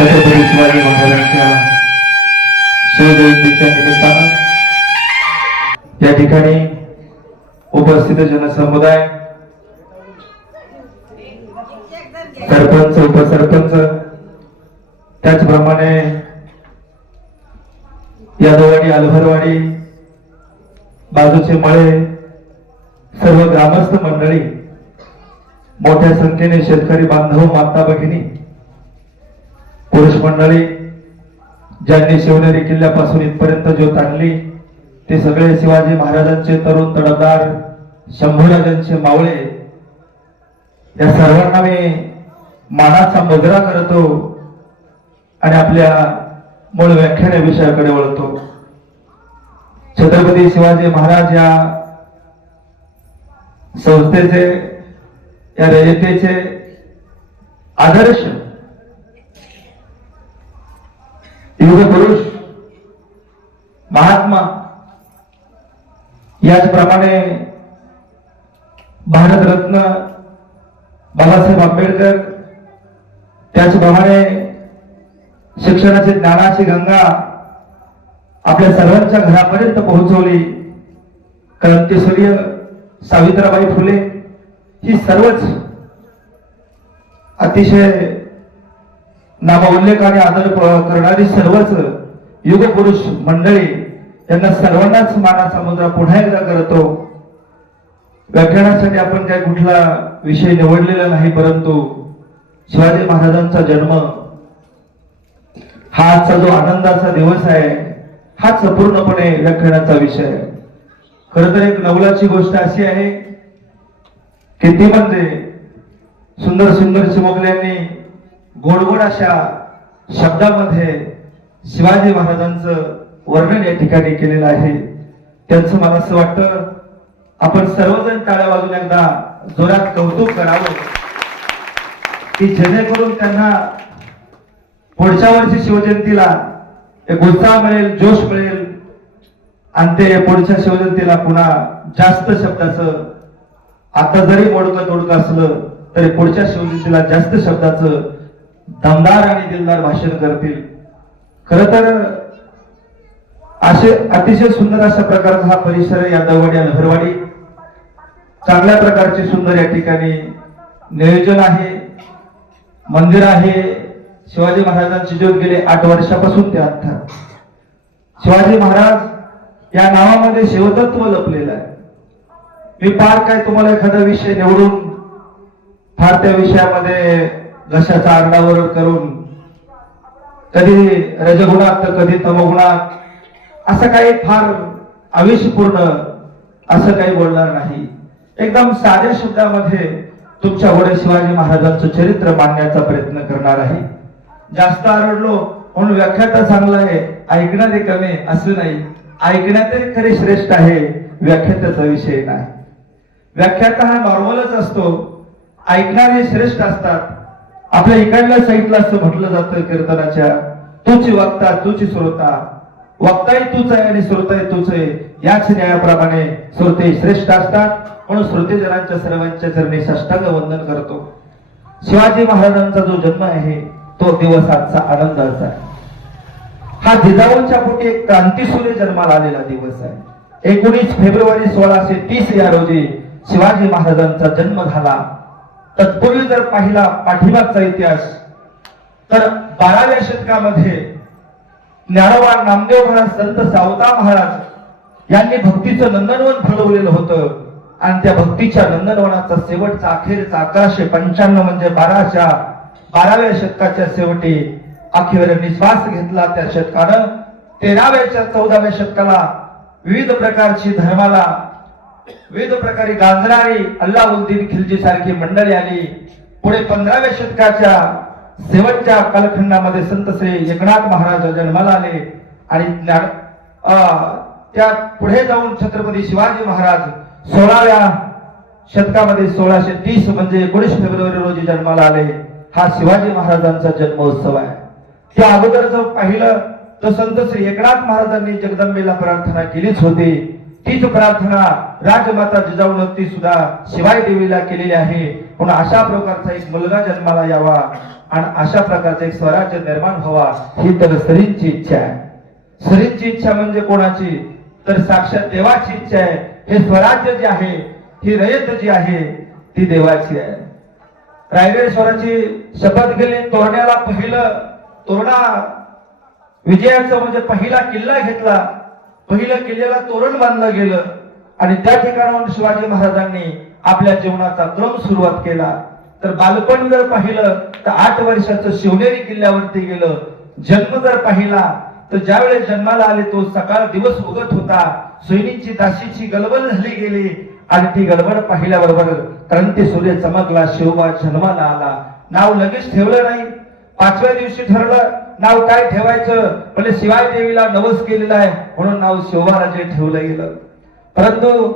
छत्रपती शिवाजी महाराजांच्या शिवजयंतीच्या निमित्तानं या ठिकाणी उपस्थित जनसमुदाय, सरपंच, उपसरपंच, त्याचप्रमाणे यादववाडी, अलभरवाडी, बाजूचे मळे, सर्व ग्रामस्थ मंडळी, मोठ्या संख्येने शेतकरी बांधव, माता भगिनी, पुरुष मंडळी, ज्यांनी शिवनेरी किल्ल्यापासून इथपर्यंत ज्योत आणली ते सगळे शिवाजी महाराजांचे तरुण तडफदार, शंभूराजांचे मावळे, या सर्वांना मी मानाचा मुजरा करतो आणि आपल्या मूळ व्याख्यान विषयाकडे वळतो. छत्रपती शिवाजी महाराज या संस्थेचे, या रयतेचे आदर्श युगपुरुष, महात्मा, याचप्रमाणे भारतरत्न बाबासाहेब आंबेडकर, त्याचप्रमाणे शिक्षणाची, ज्ञानाची गंगा आपल्या सर्वांच्या घरापर्यंत पोहोचवली क्रांतीसूर्य सावित्रीबाई फुले. ही सर्वच अतिशय नामोल्लेख आणि आदर करणारी सर्वच युगपुरुष मंडळी, यांना सर्वांनाच मानाचा मुजरा पुन्हा एकदा करतो. व्याख्यानासाठी आपण काही कुठला विषय निवडलेला नाही, परंतु शिवाजी महाराजांचा जन्म हा आजचा जो आनंदाचा दिवस आहे, हाच पूर्णपणे व्याख्यानाचा विषय आहे. खर तर एक नवलाची गोष्ट अशी आहे की ती म्हणजे सुंदर सुंदर चिमुकल्यांनी गोड गोड अशा शब्दामध्ये शिवाजी महाराजांचं वर्णन या ठिकाणी केलेलं आहे. त्यांचं मला असं वाटतं आपण सर्वजण टाळ्या वाजून एकदा जोरात कौतुक करावं की जेणेकरून त्यांना पुढच्या वर्षी शिवजयंतीला एक उत्साह मिळेल, जोश मिळेल आणि ते पुढच्या शिवजयंतीला पुन्हा जास्त शब्दाचं, आता जरी मोडकं तोडकं असलं तरी पुढच्या शिवजयंतीला जास्त शब्दाचं दमदार आणि दिलदार भाषण करतील. खर तर असे अतिशय सुंदर अशा प्रकारचा हा परिसर, यादववाडी, अलभरवाडी, चांगल्या प्रकारचे सुंदर या ठिकाणी नियोजन आहे, मंदिर आहे. शिवाजी महाराजांची ज्योत गेले 8 वर्षापासून ते आता. शिवाजी महाराज या नावामध्ये शिवतत्व लपलेलं आहे. मी फार काय तुम्हाला एखादा विषय निवडून फार त्या विषयामध्ये घशाचा आरडाओरड करून कधी रजगुणात तर कधी तमगुणात असं काही फार आवेशपूर्ण असं काही बोलणार नाही. एकदम साध्या शब्दामध्ये तुमच्या पुढे शिवाजी महाराजांचं चरित्र मांडण्याचा प्रयत्न करणार आहे. जास्त आरडलो म्हणून व्याख्याता चांगला आहे, ऐकणारे कमी असं नाही. ऐकण्यातही खरे श्रेष्ठ आहे, व्याख्याताचा विषय नाही. व्याख्याता हा नॉर्मलच असतो, ऐकणारे श्रेष्ठ असतात. आपल्या इकडल्या साईडला असं म्हटलं जातं कीर्तनाच्या, तूची वक्ता तूची श्रोता, वक्ताही तूच आहे आणि श्रोताही तूच आहे. याच न्यायाप्रमाणे श्रोते श्रेष्ठ असतात, म्हणून श्रोतेजनांच्या सर्वांच्या चरणी साष्टांग वंदन करतो. शिवाजी महाराजांचा जो जन्म आहे तो दिवस आजचा आनंदाचा आहे. हा जिजाऊंच्या पोटी एक क्रांतीसूर्य जन्माला आलेला दिवस आहे. 19 फेब्रुवारी 1630 या रोजी शिवाजी महाराजांचा जन्म झाला. तत्पूर्वी जर पाहिला पाठीमागचा इतिहास तर 12व्या शतकामध्ये ज्ञानोबा नामदेव महाराज, संत सावता महाराज यांनी भक्तीचं नंदनवन फळवलेलं होतं आणि त्या भक्तीच्या नंदनवनाचा शेवटचा अखेरचा 1195 म्हणजे 12व्या शतकाच्या शेवटी अखेर निश्वास घेतला. त्या शतकानं 13व्या 14व्या शतकाला विविध प्रकारची धर्माला विविध प्रकारे गांजणारी अल्लाउद्दीन खिलजी सारखी मंडळी आली. पुढे 15व्या शतकाच्या शेवटच्या कालखंडामध्ये संत श्री एकनाथ महाराज जन्माला आले आणि त्या पुढे जाऊन छत्रपती शिवाजी महाराज 16व्या शतकामध्ये 1630 म्हणजे 19 फेब्रुवारी रोजी जन्माला आले. हा शिवाजी महाराजांचा जन्मोत्सव आहे. त्या अगोदर जर पाहिलं तर संत श्री एकनाथ महाराजांनी जगदंबेला प्रार्थना केलीच होती. तीच प्रार्थना राजमाता जिजाऊ ती सुद्धा शिवाई देवीला केलेली आहे. पण अशा प्रकारचा एक मुलगा जन्माला यावा आणि अशा प्रकारचं एक स्वराज्य निर्माण व्हावा ही तर सरींची इच्छा आहे. सरींची इच्छा म्हणजे कोणाची तर साक्षात देवाची इच्छा आहे. हे स्वराज्य जे आहे, ही रयत जी आहे ती देवाची आहे. रायगडेश्वराची शपथ गेली, तोरण्याला पहिलं तोरणा विजयाचं म्हणजे पहिला किल्ला घेतला, पहिलं किल्ल्याला तोरण बांधलं गेलं आणि त्या ठिकाणाहून शिवाजी महाराजांनी आपल्या जीवनाचा क्रम सुरुवात केला. तर बालपण जर पाहिलं तर 8 वर्षाचं शिवनेरी किल्ल्यावरती गेलं. जन्म जर पाहिला तर ज्यावेळेस जन्माला आले तो सकाळ दिवस उगत होता, सोयींची दासीची गलबल झाली गेली आणि ती गडबड पाहिल्याबरोबर क्रांती सूर्य चमकला, शिवबा जन्माला आला. नाव लगेच ठेवलं नाही, 5व्या दिवशी ठरलं नाव काय ठेवायचं. म्हणजे शिवाय देवीला नवस केलेला आहे म्हणून नाव शिवबाराजे ठेवलं गेलं. परंतु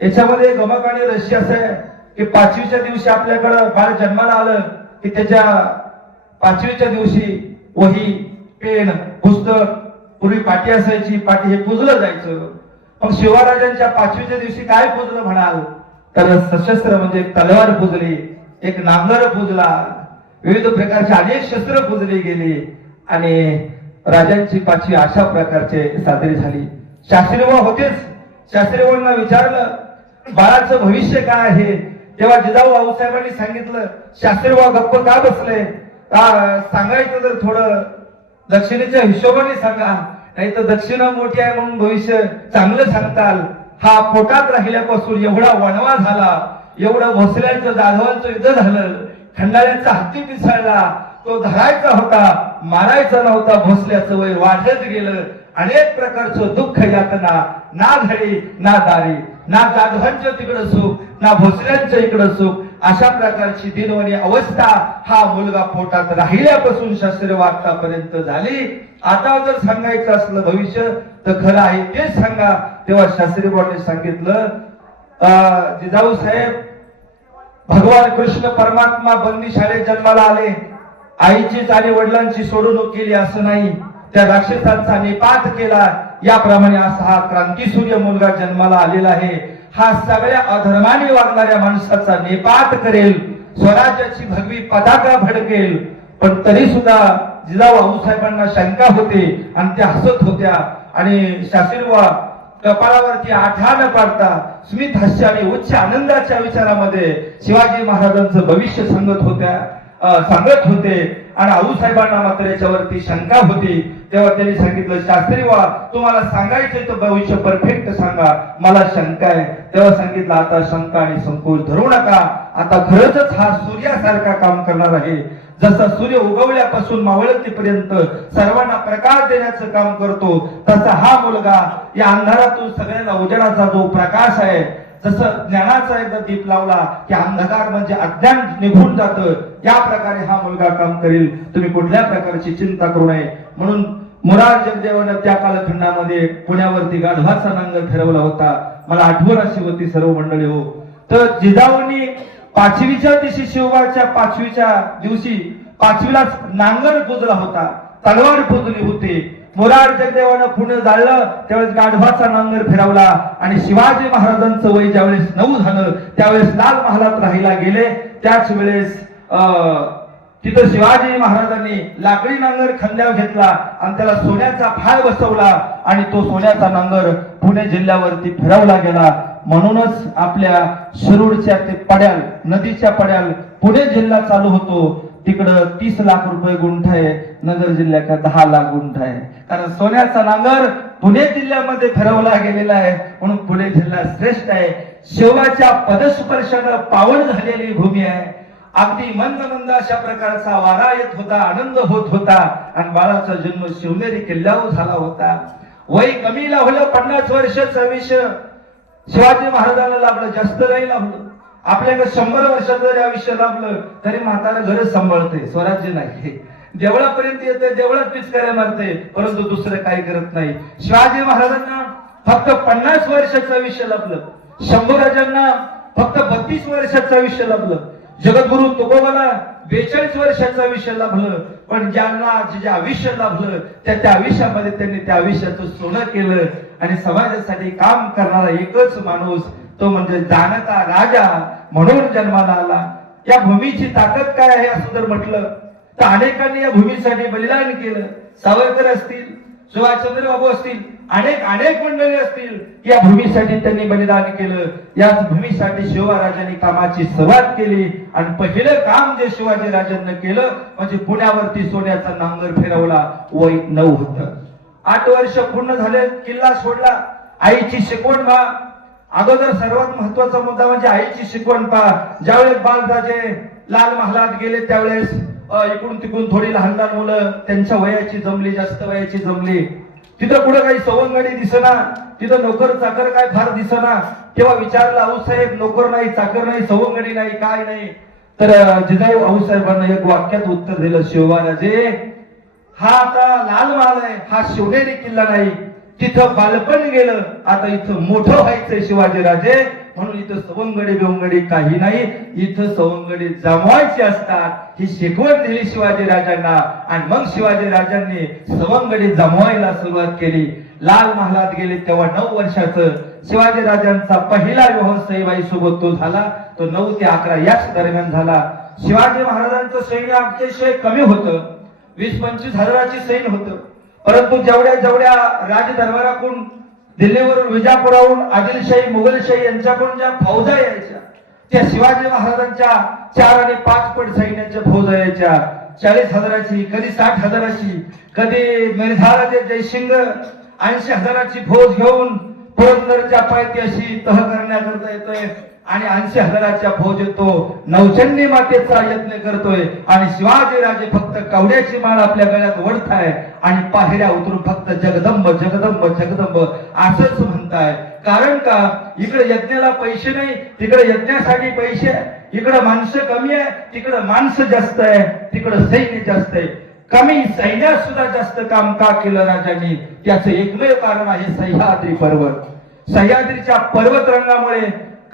याच्यामध्ये गमक आणि रहस्य असं आहे की 5वीच्या दिवशी आपल्याकडं बाळ जन्माला आलं की त्याच्या 5वीच्या दिवशी वही, पेन, पुस्तक, पूर्वी पाटी असायची, पाटी हे पुजलं जायचं. मग शिवराजांच्या 5वीच्या दिवशी काय पुजलं म्हणाल तर सशस्त्र म्हणजे तलवार पुजली, एक नांगर पुजला, विविध प्रकारचे अनेक शस्त्र पुजली गेली आणि राजांची 5वी अशा प्रकारचे साजरी झाली. शास्त्रीबा होतेच. शास्त्रीबांना विचारलं बाळाचं भविष्य काय आहे, तेव्हा जिजाऊ आऊसाहेबांनी सांगितलं शास्त्रीबा गप्प का बसले, सांगायचं तर थोडं दक्षिणेच्या हिशोबाने सांगा, नाही तर दक्षिणा मोठी आहे म्हणून भविष्य चांगलं सांगताल. हा पोटात राहिल्यापासून एवढा वणवा झाला, एवढं भोसल्यांचं जाधवांचं युद्ध झालं, खंडाळ्यांचा हत्ती पिसाळला, तो धरायचा होता मारायचा नव्हता, भोसल्याचं वय वाढत गेलं, अनेक प्रकारचं दुःख यातना, ना घडी ना दारी, ना जाधवांचं तिकडं सुख ना भोसल्यांचं इकडं सुख, अशा प्रकारची दिनवनी अवस्था हा मुलगा पोटात राहिल्यापासून शास्त्रीय वागतापर्यंत झाली. आता जर सांगायचं असलं भविष्य तर खरं आहे तेच सांगा. तेव्हा शास्त्रीबाने सांगितलं जिजाऊ साहेब, भगवान कृष्ण परमात्मा बंदी शाळेत जन्माला आले, आईचीच आणि वडिलांची सोडवणूक केली असं नाही, त्या राक्षसांचा निपात केला. याप्रमाणे असा हा क्रांतीसूर्य मुलगा जन्माला आलेला आहे. हा सगळ्या अधर्माने वागणाऱ्या माणसाचा निपात करेल, स्वराज्याची भगवी पताका फडकेल. पण तरी सुद्धा जिजाऊ आऊसाहेबांना शंका होते आणि त्या हसत होत्या आणि शास्त्रीबा कपाळावरती आठा न पाडता स्मित हास्य आणि उच्च आनंदाच्या विचारामध्ये शिवाजी महाराजांचं भविष्य सांगत होते आणि आऊसाहेबांना मात्र याच्यावरती शंका होती. तेव्हा त्यांनी सांगितलं शास्त्रीबा तुम्हाला सांगायचं तर भविष्य परफेक्ट सांगा, मला शंका आहे. तेव्हा सांगितलं आता शंका आणि संकोच धरू नका, आता खरंच हा सूर्यासारखा काम करणार आहे. जसा सूर्य उगवल्यापासून मावळतीपर्यंत सर्वांना प्रकाश देण्याचं काम करतो, तसा हा मुलगा या अंधारातून सगळ्यांना उजेडाचा जो प्रकाश आहे, जसं ज्ञानाचा एकदा दीप लावला की अंधकार म्हणजे अज्ञान निघून जातं, या प्रकारे हा मुलगा काम करेल. तुम्ही कुठल्या प्रकारची चिंता करू नये. म्हणून मुरार जगदेवानं त्या कालखंडामध्ये पुण्यावरती गाढवाचा नांगर ठरवला होता. मला आठवण अशी होती सर्व मंडळी हो. तर जिजाऊंनी 5वीच्या दिवशी शिवबाच्या 5वीच्या दिवशी 5वीलाच नांगर पुजला होता, तलवार पुजली होती. मुरार जगदेवानं पुणे जाळलं त्यावेळेस गाढवाचा नांगर फिरवला आणि शिवाजी महाराजांचं वय ज्यावेळेस 9 झालं त्यावेळेस लाल महालात राहायला गेले. त्याच वेळेस तिथं शिवाजी महाराजांनी लाकडी नांगर खांद्यावर घेतला आणि त्याला सोन्याचा फाळ बसवला आणि तो सोन्याचा नांगर पुणे जिल्ह्यावरती फिरवला गेला. म्हणूनच आपल्या शिरूरच्या ते पड्याल नदीच्या पड्याल पुणे जिल्हा चालू होतो, तिकडं 30 लाख रुपये गुंठ आहे, नगर जिल्ह्याचा 10 लाख गुंठ आहे. कारण सोन्याचा नांगर पुणे जिल्ह्यामध्ये फिरवला गेलेला आहे म्हणून पुणे जिल्हा श्रेष्ठ आहे. शिवाच्या पदस्पर्शानं पावन झालेली भूमी आहे. अगदी मंद मंद अशा प्रकारचा वारा येत होता, आनंद होत होता आणि बाळाचा जन्म शिवनेरी किल्ल्यावर झाला होता. वय कमी लावलं, 50 वर्षाचं आयुष्य शिवाजी महाराजांना लाभलं, जास्त नाही लाभलं. आपल्याकडे 100 वर्षाचं जरी आयुष्य लाभलं तरी म्हातारा घरच सांभाळते, स्वराज्य नाही. देवळापर्यंत येते, देवळात पिचकाऱ्या मारते, परंतु दुसरं काही करत नाही. शिवाजी महाराजांना फक्त 50 वर्षाचं आयुष्य लाभलं, शंभूराजांना फक्त 32 वर्षाचं आयुष्य लाभलं, जगद्गुरु तुकोबाला 42 वर्षाचं आयुष्य लाभलं. पण ज्यांना जे आयुष्य लाभलं त्या आयुष्यामध्ये त्यांनी त्या आयुष्याचं सोनं केलं आणि समाजासाठी काम करणारा एकच माणूस तो म्हणजे जाणता राजा म्हणून जन्माला आला. या भूमीची ताकद काय आहे असं जर म्हटलं तर अनेकांनी या भूमीसाठी बलिदान केलं. सावरकर असतील, सुभाषचंद्र बाबू असतील, अनेक मंडळी असतील, या भूमीसाठी त्यांनी बलिदान केलं. याच भूमीसाठी शिवराजांनी कामाची सुरुवात केली आणि पहिलं काम जे शिवाजी राजांनी केलं म्हणजे पुण्यावरती सोन्याचा नांगर फिरवला. वय 9 होतं. 8 वर्ष पूर्ण झाले, किल्ला सोडला. आईची शिकवण पहा. अगोदर सर्वात महत्वाचा मुद्दा म्हणजे आईची शिकवण पहा. ज्यावेळेस बाळराजे लाल महालात गेले त्यावेळेस इकडून तिकडून थोडी लहान लहान मुलं त्यांच्या वयाची जमली, जास्त वयाची जमली. तिथं पुढे काही सवंगडी दिसना, तिथं नोकर चाकर काय फार दिसना. तेव्हा विचारलं, आऊसाहेब नोकर नाही, चाकर नाही, सवंगडी नाही, काय नाही. तर जिजाऊ आऊसाहेबांना एक वाक्यात उत्तर दिलं, शिवराजे हा आता लाल महाल आहे, हा शिवनेरी किल्ला नाही. तिथं बालपण गेलं, आता इथं मोठं व्हायचंय शिवाजीराजे, म्हणून इथं सवंगडी बिवंगडी काही नाही, इथं सवंगडी जमवायची असतात ही शिकवण दिली शिवाजी राजांना. आणि मग शिवाजी राजांनी सवंगडी जमवायला सुरुवात केली. लाल महालात गेले तेव्हा 9 वर्षाचं शिवाजी राजांचा पहिला विवाह सईबाई सोबत तो झाला. तो 9 ते 11 याच दरम्यान झाला. शिवाजी महाराजांचं सैन्य अतिशय कमी होतं, 20-25 हजाराची सैन्य होतं. परंतु जेवढ्या राजदरबाराकडून, दिल्लीवरून, विजापुराहून, आदिलशाही, मुघलशाही यांच्याकडून ज्या फौजा यायच्या त्या शिवाजी महाराजांच्या 4 आणि 5 पट सैन्याच्या फौजा यायच्या. 40 हजाराची, कधी 60 हजाराची, कधी मिर्झाराजे जयसिंग 80 हजाराची फौज घेऊन पोरबंदरच्या पायथ्याशी तह करण्याकरता येतोय. आणि 80 हजाराच्या फौज येतो, नवचंडी मातेचा यत्न करतोय. आणि शिवाजी राजे फक्त कवड्याची माळ आपल्या गळ्यात ओढताय आणि पायऱ्या उतरून फक्त जगदंब जगदंब जगदंब असंच म्हणताय. कारण का इकडे यज्ञाला पैसे नाही, तिकडे यज्ञासाठी पैसे आहे. इकडे माणसं कमी आहे, तिकडे माणसं जास्त आहे. तिकडे सैन्य जास्त आहे. कमी सैन्यात सुद्धा जास्त काम का केलं राजांनी? त्याचं एकमेव कारण आहे सह्याद्री पर्वत. सह्याद्रीच्या पर्वतरंगामुळे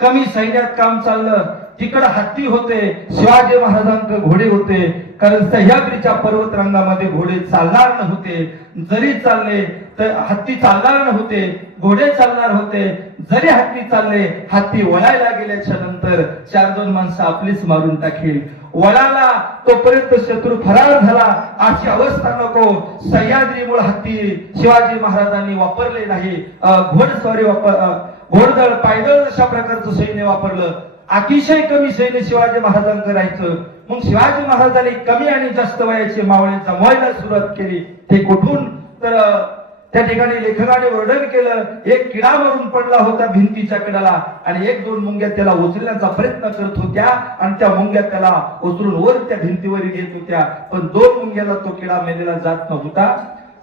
कमी सैन्यात काम चाललं. तिकडे हत्ती होते, शिवाजी महाराजांकडे घोडे होते. कारण सह्याद्रीच्या पर्वतरंगामध्ये घोडे चालणार नव्हते. जरी चालले तर हत्ती चालणार नव्हते, घोडे चालणार होते. जरी हत्ती चालले, हत्ती वळायला गेल्याच्या नंतर 4-2 माणसं आपलीच मारून टाकील. वळाला तोपर्यंत शत्रू फरार झाला अशी अवस्था नको. सह्याद्रीमुळे हत्ती शिवाजी महाराजांनी वापरले नाही. घोडस्वारी घोडदळ, पायदळ अशा प्रकारचं सैन्य वापरलं. अतिशय कमी सैन्य शिवाजी महाराजांकडे राहायचं. मग शिवाजी महाराजांनी कमी आणि जास्त वयाचे मावळे जमवायला सुरुवात केली. ते कुठून? तर त्या ठिकाणी लेखकाने वर्णन केलं, एक किडा मरून पडला होता भिंतीच्या कडाला आणि 1-2 मुंग्या त्याला उचलण्याचा प्रयत्न करत होत्या आणि त्या मुंग्या त्याला उचलून वर त्या भिंतीवर घेत होत्या. पण 2 मुंग्याला तो किडा मेलेला जात नव्हता.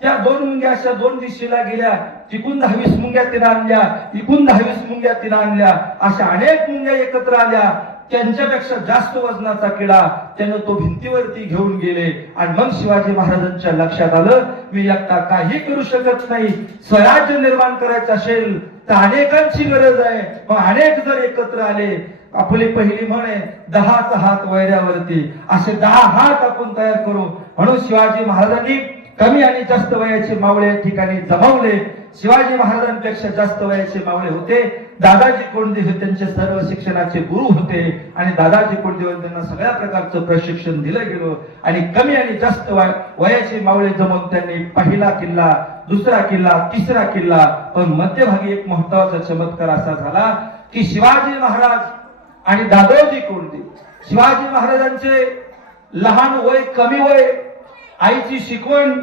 त्या 2 मुंग्या अशा 2 दिशेला गेल्या. तिकून 10-20 मुंग्या तिने आणल्या, इकून 10-20 मुंग्या तिने आणल्या. अशा अनेक मुंग्या एकत्र आल्या. त्यांच्यापेक्षा जास्त वजनाचा किडा त्यानं तो भिंतीवरती घेऊन गेले. आणि मग शिवाजी महाराजांच्या लक्षात आलं, मी एकटा काही करू शकत नाही. स्वराज्य निर्माण करायचं असेल तर अनेकांची गरज आहे. मग अनेक जर एकत्र आले, आपली पहिली म्हण आहे 10चा हात वैऱ्यावरती, असे 10 हात आपण तयार करू. म्हणून शिवाजी महाराजांनी कमी आणि जास्त वयाचे मावळे ठिकाणी जमवले. शिवाजी महाराजांपेक्षा जास्त वयाचे मावळे होते दादाजी कोंडदेव, त्यांचे सर्व शिक्षणाचे गुरु होते. आणि दादाजी कोंडदेव त्यांना सगळ्या प्रकारचं प्रशिक्षण दिलं गेलं. आणि कमी आणि जास्त वयाचे मावळे जमवून त्यांनी पहिला किल्ला, दुसरा किल्ला, तिसरा किल्ला. पण मध्यभागी एक महत्वाचा चमत्कार असा झाला की शिवाजी महाराज आणि दादोजी कोंडदेव, शिवाजी महाराजांचे लहान वय, कमी वय, आईची शिकवण,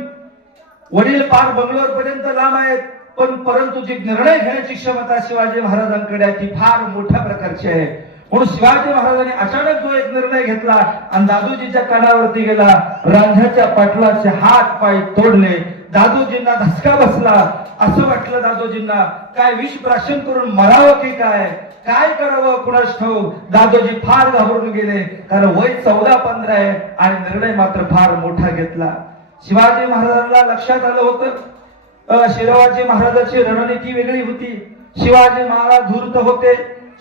वडील पार बंगलोर पर्यंत लांब आहेत. पण परंतु जी निर्णय घेण्याची क्षमता शिवाजी महाराजांकडे आहे ती फार मोठ्या प्रकारची आहे. म्हणून शिवाजी महाराजांनी अचानक जो एक निर्णय घेतला आणि दादोजीच्या कानावरती गेला, रांझ्याच्या पाटलाचे हात पाय तोडले. दादोजींना धसका बसला. असं वाटलं दादोजींना काय विष प्राशन करून मरावं की काय करावं कुणास ठाऊक. दादोजी फार घाबरून गेले, कारण वय 14-15 आहे आणि निर्णय मात्र फार मोठा घेतला. शिवाजी महाराजांना लक्षात आलं होतं शिवाजी महाराजांची रणनीती वेगळी होती. शिवाजी महाराज धूर्त होते,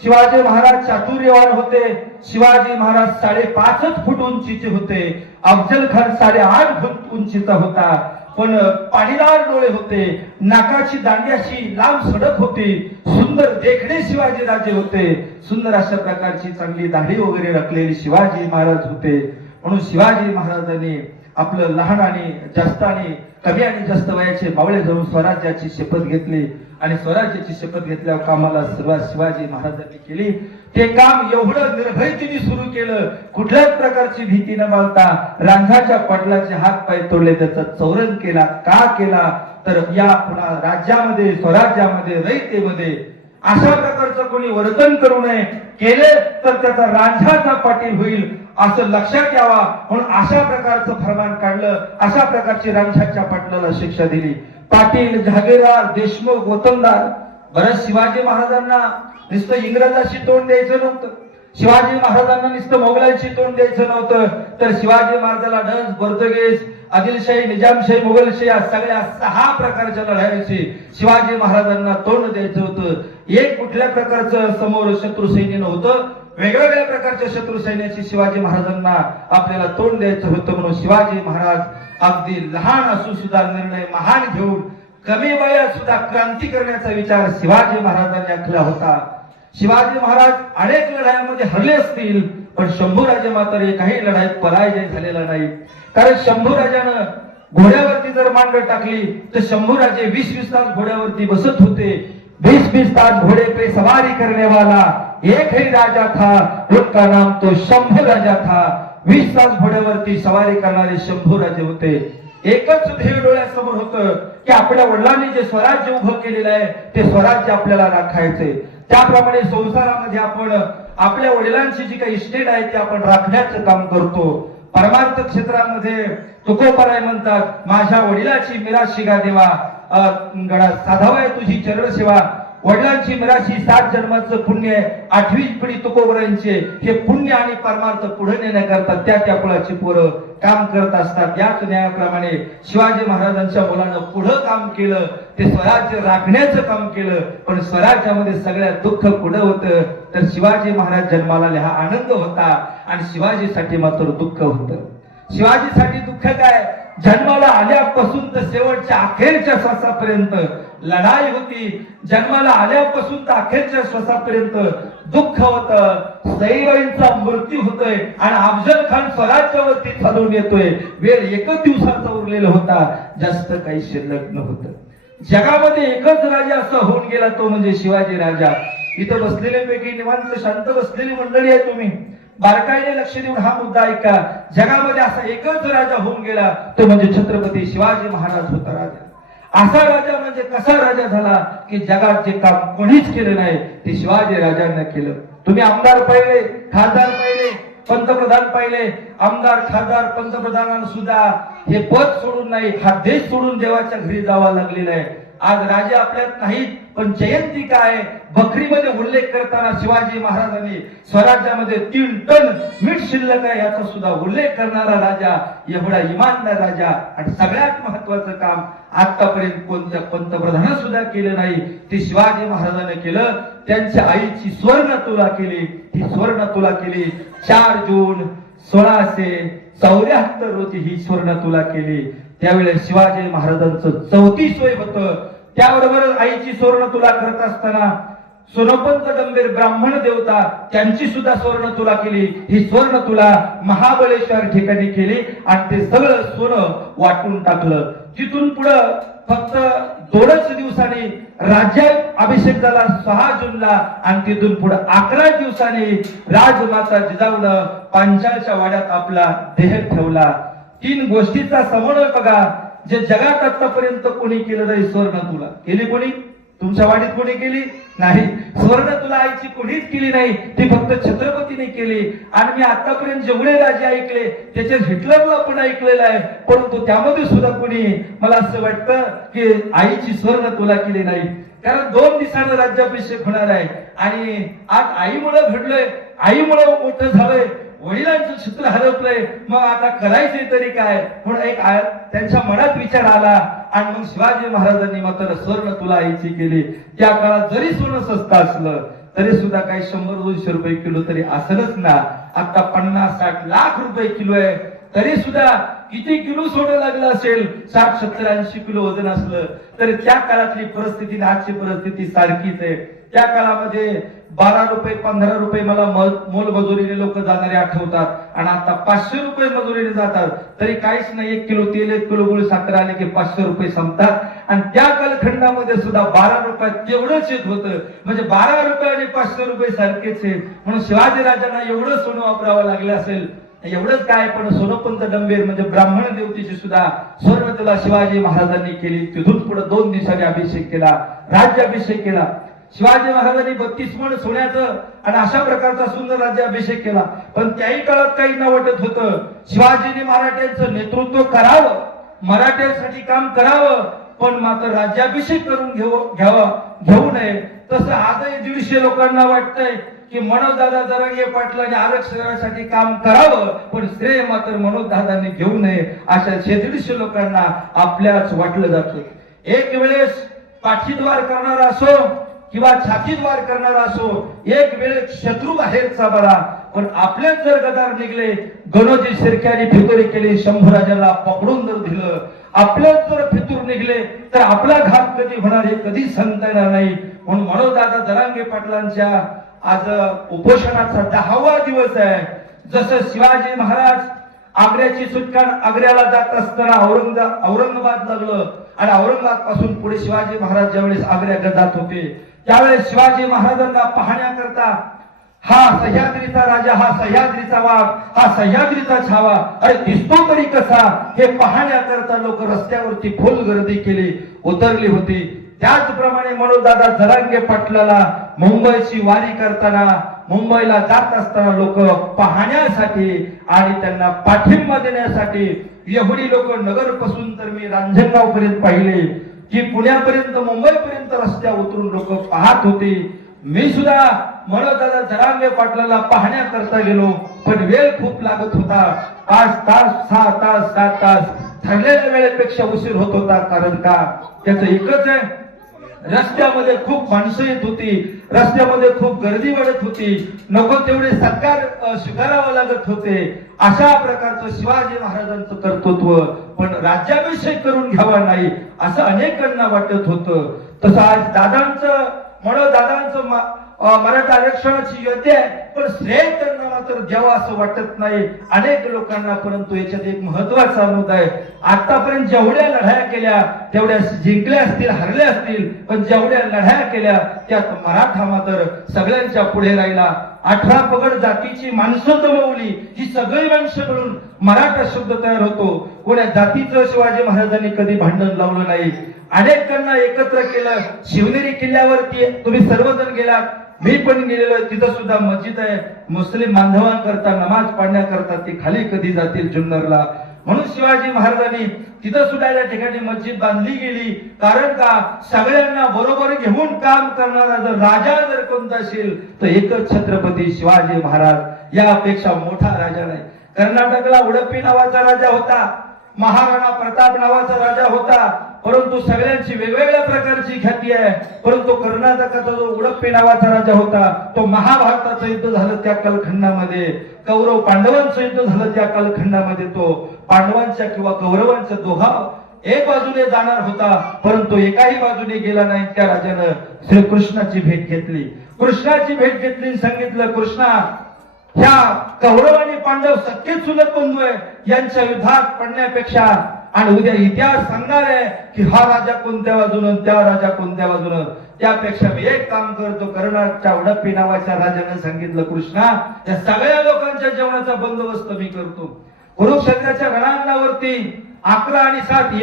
शिवाजी महाराज चातुर्यवान होते. शिवाजी महाराज 5.5 फूट उंचीचे होते. अफजल खान 8.5 फूट उंचीचा होता. पण पाणीदार डोळे होते, नाकाची दांडी अशी लांब सडक होती, सुंदर देखणे शिवाजी राजे होते, सुंदर अशा प्रकारची चांगली दाढी वगैरे रखलेली शिवाजी महाराज होते. म्हणून शिवाजी महाराजांनी आपलं लहान आणि जास्त आणि कमी आणि जास्त वयाचे मावळे जाऊन स्वराज्याची शपथ घेतली आणि स्वराज्याची शपथ घेतल्यावर कामाला सुरुवात शिवाजी महाराजांनी केली. ते काम एवढं निर्भयतेने सुरू केलं, कुठल्याच प्रकारची भीती न बाळगता रांझाच्या पाटलाचे हात पाय तोडले, त्याचा चौरंग केला. का केला तर या पुन्हा राज्यामध्ये स्वराज्यामध्ये रयतेमध्ये अशा प्रकारचं कोणी वर्तन करू नये, केले तर त्याचा रांझाचा पाटील होईल असं लक्षात यावा म्हणून अशा प्रकारचं फरमान काढलं. अशा प्रकारची रांझाच्या पाटलाला शिक्षा दिली. पाटील, जहागीरदार, देशमुख, वतनदार. बरं, शिवाजी महाराजांना नुसतं इंग्रजाशी तोंड द्यायचं नव्हतं, शिवाजी महाराजांना नुसतं मोगलांशी तोंड द्यायचं नव्हतं, तर शिवाजी महाराजाला डच, पोर्तुगीज, आदिलशाही, निजामशाही, मुघलशाही या सगळ्या 6 प्रकारच्या लढायांशी शिवाजी महाराजांना तोंड द्यायचं होतं. एक कुठल्या प्रकारचं समोर शत्रू सैन्य नव्हतं, वेगवेगळ्या प्रकारच्या शत्रू सैन्याची शिवाजी महाराजांना आपल्याला तोंड द्यायचं होतं. म्हणून शिवाजी महाराज अगदी लहान असून सुद्धा निर्णय महान घेऊन कमी वयात सुद्धा क्रांती करण्याचा विचार शिवाजी महाराजांनी आखला होता. शिवाजी महाराज अनेक लढायांमध्ये हरले असतील, पण शंभूराजे मात्र एकाही लढाईत पराजय झालेला नाही. कारण शंभूराजानं घोड्यावरती जर मांड टाकली तर शंभूराजे 20-20 तास घोड्यावरती बसत होते. 20-20 तास घोड़े पे सवारी करने वाला एक ही राजा था, उनका नाम तो शंभू राजा था. 20 तास घोड्यावरती सवारी करणारे शंभू राजे होते. एकच ध्येय डोळ्यासमोर होतं की आपल्या वडिलांनी जे स्वराज्य उभं केलेलं आहे ते स्वराज्य आपल्याला राखायचे. त्याप्रमाणे संसारामध्ये आपण आपल्या वडिलांची जी काही इस्टेट आहे ती आपण राखण्याचं काम करतो. परमार्थ क्षेत्रामध्ये तुकोबराय म्हणतात, माझ्या वडिलाची मिराशी गा देवा, गडा साधावाय तुझी चरण सेवा. वडिलांची मिराशी 7 जन्माचं पुण्य आहे. 8वी पिढी तुकोबरायांचे हे पुण्य आणि परमार्थ पुढे नेण्याकरता त्या कुळाची पोरं काम करत असतात. याच न्यायाप्रमाणे शिवाजी महाराजांच्या मुलानं पुढं काम केलं, ते स्वराज्य राखण्याचं काम केलं. पण स्वराज्यामध्ये सगळ्यात दुःख पुढं होतं तर शिवाजी महाराज जन्माला आले हा आनंद होता आणि शिवाजीसाठी मात्र दुःख होतं. शिवाजीसाठी दुःख काय, जन्माला आल्यापासून तर शेवटच्या अखेरच्या श्वासापर्यंत लढाई होती. जन्माला आल्यापासून तर अखेरच्या श्वासापर्यंत दुःख होतं. सईबाईंचा मृत्यू होतोय आणि अफजल खान स्वराज्यावरती चालून येतोय. वेळ एकच दिवसाचा उरलेला होता, जास्त काही शिल्लक नव्हतं. जगामध्ये एकच राजा असा होऊन गेला तो म्हणजे शिवाजी राजा. इथं बसलेले पैकी निवांत शांत बसलेली मंडळी आहे, तुम्ही बारकाईने लक्ष देऊन हा मुद्दा ऐका. जगामध्ये असा एकच राजा होऊन गेला तो म्हणजे छत्रपती शिवाजी महाराज होता राजा. असा राजा म्हणजे कसा राजा झाला की जगात जे काम कोणीच केलं नाही ते शिवाजी राजांना केलं. तुम्ही आमदार पाहिले, खासदार पाहिले, पंतप्रधान पाहिले. आमदार, खासदार, पंतप्रधानांना सुद्धा हे पद सोडून नाही, हा देश सोडून देवाच्या घरी जावं लागलेलं आहे. आज राजे आपल्यात नाहीत, पण जयंती काय, बकरीमध्ये उल्लेख करताना शिवाजी महाराजांनी स्वराज्यामध्ये 3 टन मीठ शिल्लक आहे याचा सुद्धा उल्लेख करणारा राजा, एवढा इमानदार राजा. आणि सगळ्यात महत्वाचं काम आतापर्यंत कोणत्या पंतप्रधानाने सुद्धा केलं नाही ते शिवाजी महाराजांनी केलं. त्यांच्या आईची स्वर्ण तुला केली, ही स्वर्ण तुला केली. 4 जून 1674 रोजी ही स्वर्ण तुला केली. त्यावेळेस शिवाजी महाराजांचं 34 वय होतं. त्याबरोबर आईची स्वर्ण तुला करत असताना सोनोपंत गंभीर ब्राह्मण देवता त्यांची सुद्धा स्वर्ण तुला केली. ही स्वर्ण तुला महाबळेश्वर ठिकाणी केली आणि ते सगळं सोनं वाटून टाकलं. तिथून पुढं फक्त 2च दिवसांनी राज्यात अभिषेक झाला 6 जूनला आणि तिथून पुढे 11 दिवसांनी राजमाता जिजाऊनं पांचालच्या वाड्यात आपला देह ठेवला. 3 गोष्टीचा समन्वय बघा, जे जगात आतापर्यंत कोणी केलं नाही. स्वर्ण तुला केली कोणी? तुमच्या वाडीत कोणी केली नाही. स्वर्ण तुला आईची कोणीच केली नाही, ती फक्त छत्रपतीने केली. आणि मी आतापर्यंत जेवढे राजे ऐकले त्याचे हिटलरला पण ऐकलेलं आहे, परंतु त्यामध्ये सुद्धा कोणी मला असं वाटतं की आईची स्वर्ण तुला केली नाही. कारण 2 दिवसांना राज्याभिषेक होणार आहे आणि आज आईमुळे घडलोय, आईमुळे मोठं झालंय, वडिलांचं सूत्र हरपलंय, मग आता करायचे तरी काय. म्हणून एक त्यांच्या मनात विचार आला आणि मग शिवाजी महाराजांनी मात्र स्वर्ण तुला आईची केली. त्या काळात जरी सोनं स्वस्त असलं तरी सुद्धा काही 100-200 रुपये किलो तरी असलच ना. आता 50-60 लाख रुपये किलो आहे, तरी सुद्धा किती किलो सोनं लागलं असेल, 60-70-80 किलो वजन असलं तर त्या काळातली परिस्थिती आणि आजची परिस्थिती सारखीच आहे. त्या काळामध्ये 12 रुपये 15 रुपये मला मोलमजुरीने लोक जाणारे आठवतात आणि आता 500 रुपये मजुरीने जातात. तरी काहीच नाही, 1 किलो तेल 1 किलो गुळ साखर आले की 500 रुपये संपतात. आणि त्या कालखंडामध्ये सुद्धा 12 रुपयात तेवढंच येत होतं. म्हणजे 12 रुपये आणि 500 रुपये सारखेच आहेत. म्हणून शिवाजी राजांना एवढं सोनं वापरावं लागलं असेल. एवढंच काय, पण सोनोपंत डंबेर म्हणजे ब्राह्मण देवतेची सुद्धा स्वर्णतुला शिवाजी महाराजांनी केली. तिथून पुढे 2 दिवसांनी अभिषेक केला, राज्याभिषेक केला. शिवाजी महाराजांनी 32 मन सोन्याचं आणि अशा प्रकारचा सुंदर राज्याभिषेक केला. पण त्याही काळात काही न वाटत होतं, शिवाजीने मराठ्यांचं नेतृत्व करावं, मराठ्यांसाठी काम करावं, पण मात्र राज्याभिषेक करून घेऊ नये. तसं आजही 150 लोकांना वाटतंय की मनोजदादा जरांगे पाटलांनी आरक्षणासाठी काम करावं, पण श्रेय मात्र मनोजदादांनी घेऊ नये, अशा 150 लोकांना आपल्याच वाटलं जातं. एक वेळेस पाठीद्वार करणारा असो किंवा छातीद्वार करणारा असो, एक वेळ शत्रू बाहेरचा बरा, पण आपलेच जर गदार निघले, गणोजी शिर्क्याने फितुरी केली, शंभूराजाला पकडून जर दिलं, आपलेच जर फितूर निघले तर आपला घात कधी होणार हे कधी सांगता येणार नाही. म्हणून मनोजदादा जरांगे पाटलांच्या आज उपोषणाचा 10वा दिवस आहे. जसं शिवाजी महाराज आग्र्याची सुटका, आग्र्याला जात असताना औरंगाबाद लागलं आणि औरंगाबाद पासून पुढे शिवाजी महाराज ज्यावेळेस आग्र्याकडे जात होते, त्यावेळेस शिवाजी महाराजांना पाहण्याकरता हा सह्याद्रीचा राजा, हा सह्याद्रीचा वाघ, हा सह्याद्रीचा छावा, अरे दिसतो तरी कसा, हे पाहण्याकरता लोक रस्त्यावरती फुल गर्दी केली, उतरली होती. त्याचप्रमाणे मनोजदादा जरांगे पाटलाला मुंबईची वारी करताना, मुंबईला जात असताना लोक पाहण्यासाठी आणि त्यांना पाठिंबा देण्यासाठी एवढी लोक नगर पासून तर मी रांजणगाव पर्यंत पाहिले की पुण्यापर्यंत, मुंबईपर्यंत रस्त्या उतरून लोक पाहत होते. मी सुद्धा मनोजदादा जरांगे पाटलाला पाहण्याकरता गेलो, पण वेळ खूप लागत होता. 5 तास 6 तास 7 तास ठरलेल्या वेळेपेक्षा उशीर होत होता. कारण का, त्याचं एकच आहे, रस्त्यामध्ये खूप माणसं येत होती, रस्त्यामध्ये खूप गर्दी वाढत होती, नको तेवढे सत्कार स्वीकारावं लागत होते. अशा प्रकारचं शिवाजी महाराजांचं कर्तृत्व, पण राज्याभिषेक करून घ्यावा नाही असं अनेकांना वाटत होतं. तसं आज दादांचं मराठा आरक्षणाची योद्धा आहे, पण श्रेय त्यांना मात्र द्यावं असं वाटत नाही अनेक लोकांना. परंतु याच्यात एक महत्वाचा मुद्दा आहे, आतापर्यंत जेवढ्या लढाया केल्या तेवढ्या जिंकल्या असतील, हरल्या असतील, पण जेवढ्या लढाया केल्या त्यात मराठा मात्र सगळ्यांच्या पुढे राहिला. 18 पगड जातीची माणसं जमवली, ही सगळी माणसं मिळून मराठा शब्द तयार होतो. कोण्या जातीचं शिवाजी महाराजांनी कधी भांडण लावलं नाही, अनेकांना एकत्र केलं. शिवनेरी किल्ल्यावरती तुम्ही सर्वजण गेलात, मी पण गेलेलो, तिथं सुद्धा मस्जिद आहे. मुस्लिम बांधवांकरता नमाज पढण्याकरता ते खाली कधी जातील जुन्नरला, म्हणून शिवाजी महाराजांनी तिथं सुद्धा या ठिकाणी मस्जिद बांधली गेली. कारण का, सगळ्यांना बरोबर घेऊन काम करणारा जर राजा जर कोणता असेल तर एकच छत्रपती शिवाजी महाराज, यापेक्षा मोठा राजा नाही. कर्नाटकला उडपी नावाचा राजा होता, महाराणा प्रताप नावाचा राजा होता, परंतु सगळ्यांची वेगवेगळ्या प्रकारची ख्याती आहे. परंतु कर्नाटकाचा जो उडप्पी नावाचा राजा होता, तो महाभारताचं युद्ध झालं त्या कालखंडामध्ये, कौरव पांडवांचं युद्ध झालं त्या कालखंडामध्ये, तो पांडवांच्या किंवा कौरवांच्या दोघा एक बाजूने जाणार होता, परंतु एकाही बाजूने गेला नाही. त्या राजानं श्रीकृष्णाची भेट घेतली, कृष्णाची भेट घेतली, सांगितलं कृष्णा, ह्या कौरव आणि पांडव सख्खे चुलत बंधू आहे, यांच्या युद्धात पडण्यापेक्षा, आणि उद्या इतिहास सांगणार आहे की हा राजा कोणत्या बाजून, त्या राजा कोणत्या बाजून, त्यापेक्षा मी एक काम करतो. कर्नाटकच्या उडप्पी नावाच्या राजाने सांगितलं, कृष्णा, या सगळ्या लोकांच्या जेवणाचा बंदोबस्त मी करतो. कुरुक्षेत्राच्या रणांगणावरती 11 आणि 7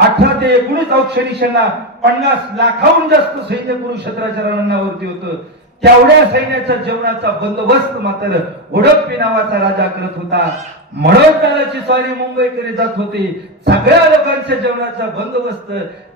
18 ते 19 औक्षणी सेना, 50 लाखाहून जास्त सैन्य कुरुक्षेत्राच्या रणांगणावरती होतं. तेवढ्या सैन्याच्या जेवणाचा बंदोबस्त मात्र उडप्पी नावाचा राजा करत होता. मनोजदादाची स्वारी मुंबईकडे जात होती, सगळ्या लोकांच्या जेवणाचा बंदोबस्त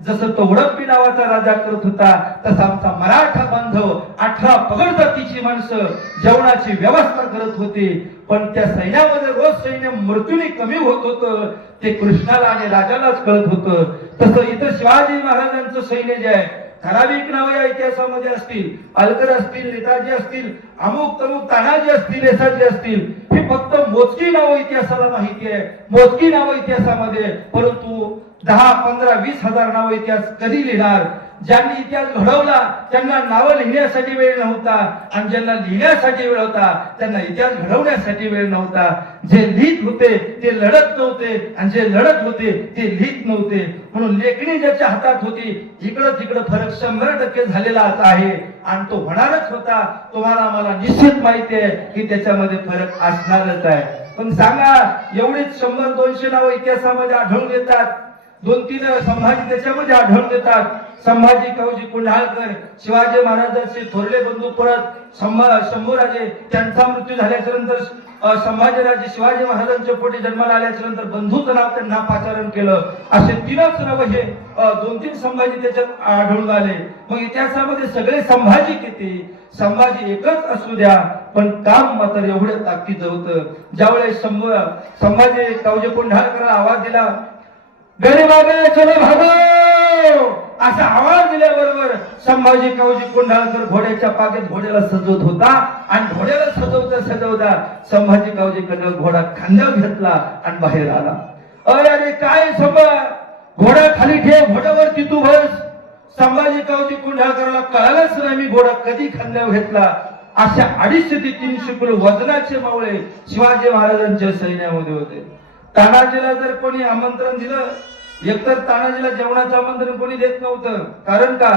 जसं तो उडप्पी नावाचा राजा करत होता, तसा आमचा मराठा बांधव 18 पगड जातीची माणसं जेवणाची व्यवस्था करत होती. पण त्या सैन्यामध्ये रोज सैन्य मृत्यूने कमी होत होतं, ते कृष्णाला आणि राजालाच कळत होतं. तसं इथं शिवाजी महाराजांचं सैन्य जे आहे, ठराविक नाव या इतिहासामध्ये असतील, अलकर असतील, नेताजी असतील, अमुक तमुक तानाजी असतील, येसाजी असतील, ही फक्त मोजकी नावं इतिहासाला माहिती आहे, मोजकी नावं इतिहासामध्ये, परंतु 10, 15, 20 हजार नावं इतिहास कधी लिहिणार? ज्यांनी इतिहास घडवला त्यांना नावं लिहिण्यासाठी वेळ नव्हता, आणि ज्यांना लिहिण्यासाठी वेळ होता त्यांना इतिहास घडवण्यासाठी वेळ नव्हता. जे लिहित होते ते लढत नव्हते, आणि जे लढत होते ते लिहित नव्हते. म्हणून लेखणी ज्याच्या हातात होती, इकडं तिकडं फरक 100% झालेलाच आहे, आणि तो होणारच होता. तुम्हाला मला निश्चित माहिती आहे की त्याच्यामध्ये फरक असणारच आहे. पण सांगा, एवढीच 100-200 नावं इतिहासामध्ये आढळून येतात, 2-3 संभाजी त्याच्यामध्ये आढळून येतात. संभाजी कावजी कुंढाळकर, शिवाजी महाराजांचे थोरले बंधू, परत शंभूराजे, त्यांचा मृत्यू झाल्याच्या नंतर संभाजीराजे शिवाजी महाराजांच्या पोटी जन्माला आल्याच्या नंतर बंधूचं नाव त्यांना पाचारण केलं. असे 3च नाव हे 2-3 संभाजी त्याच्यात आढळून आले. मग इतिहासामध्ये सगळे संभाजी किती? संभाजी एकच असू द्या, पण काम मात्र एवढं ताकदीचं होतं. ज्यावेळेस संभाजी कावजी कुंढाळकरला आवाज दिला, गरीबागे चलो भागो, असा आवाज दिल्याबरोबर संभाजी कावजी कुंढाळकर घोड्याच्या पागेत घोड्याला सजवत होता, आणि घोड्याला सजवता संभाजी कावजी कुंढाळकर घोडा खांद्यावर घेतला आणि बाहेर आला. अरे काय घोडा खाली ठेव, घोड्यावरती तू बस. संभाजी कावजी कुंढाळकरला कळालंच नाही मी घोडा कधी खांद्यावर घेतला. अशा 250 ते 300 किलो वजनाचे मावळे शिवाजी महाराजांच्या सैन्यामध्ये होते. तानाजीला जर कोणी आमंत्रण दिलं, एकतर तानाजीला जेवणाचं आमंत्रण कोणी देत नव्हतं. कारण का?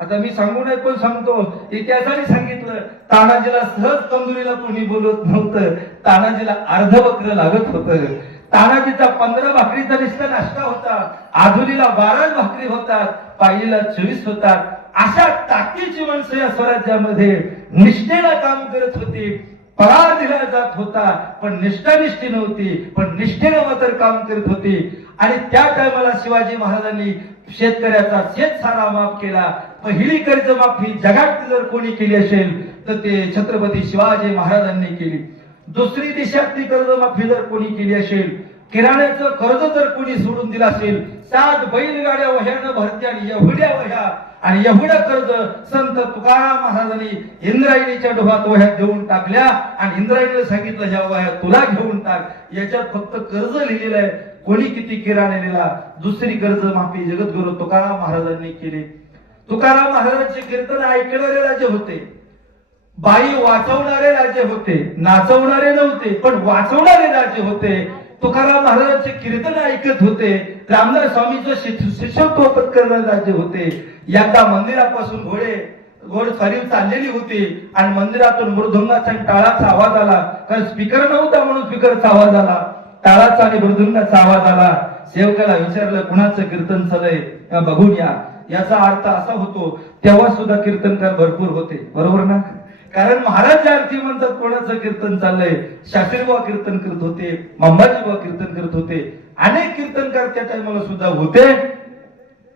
आता मी सांगू नये पण सांगतो, इतिहासाने सांगितलं, तानाजीला सहज तंदुरीला कोणी बोलत नव्हतं. तानाजीला अर्धवक्र लागत होतं. तानाजीचा 15 भाकरीचा निष्ठा नाश्ता होता, आधुलीला 12 भाकरी होतात, पायलीला 24 होतात. अशा ताकदीची माणसं या स्वराज्यामध्ये निष्ठेला काम करत होती. पगार दिला जात होता, पण निष्ठानिष्ठी नव्हती, पण निष्ठेनं मात्र काम करत होती. आणि त्या टायमाला शिवाजी महाराजांनी शेतकऱ्याचा शेतसारा माफ केला. पहिली कर्जमाफी जगात जर कोणी केली असेल तर ते छत्रपती शिवाजी महाराजांनी केली. दुसरी देशातली कर्जमाफी जर कोणी केली असेल, किराण्याचं कर्ज जर कोणी सोडून दिलं असेल, 7 बैलगाड्या वह्यानं भरत्या आणि एवढ्या वह्या आणि एवढं कर्ज संत तुकाराम महाराजांनी इंद्रायणीच्या डोहात वह्या देऊन टाकल्या, आणि इंद्रायणीला सांगितलं ह्या वह्या तुला घेऊन टाक. याच्यात फक्त कर्ज लिहिलेलं आहे, कोणी किती किराणा लिहिला. दुसरी कर्ज माफी जगद्गुरु तुकाराम महाराजांनी केली. तुकाराम महाराजांचे कीर्तन ऐकणारे राजे होते, बाई वाचवणारे राजे होते, नाचवणारे नव्हते पण वाचवणारे राजे होते. तुकाराम महाराजांचे कीर्तन ऐकत होते, रामदास स्वामीचं शिष्यत्व पत्करणारे राजे होते. एकदा मंदिरापासून घोडस्वारी चाललेली होती, आणि मंदिरातून मृदुंगाचा आणि टाळाचा आवाज आला. कारण स्पीकर नव्हता म्हणून स्पीकरचा आवाज आला, टाळाचा आणि मृदुंगाचा आवाज आला. सेवकाला विचारलं, कुणाचं कीर्तन चाललंय बघून या. याचा अर्थ असा होतो, तेव्हा सुद्धा कीर्तनकार भरपूर होते, बरोबर ना? कारण महाराज ज्या अर्थी म्हणतात कोणाचं कीर्तन चाललंय, शास्त्रीबुवा कीर्तन करत होते, मंबाजीबुवा कीर्तन करत होते, अनेक कीर्तनकार त्या टायमाला सुद्धा होते.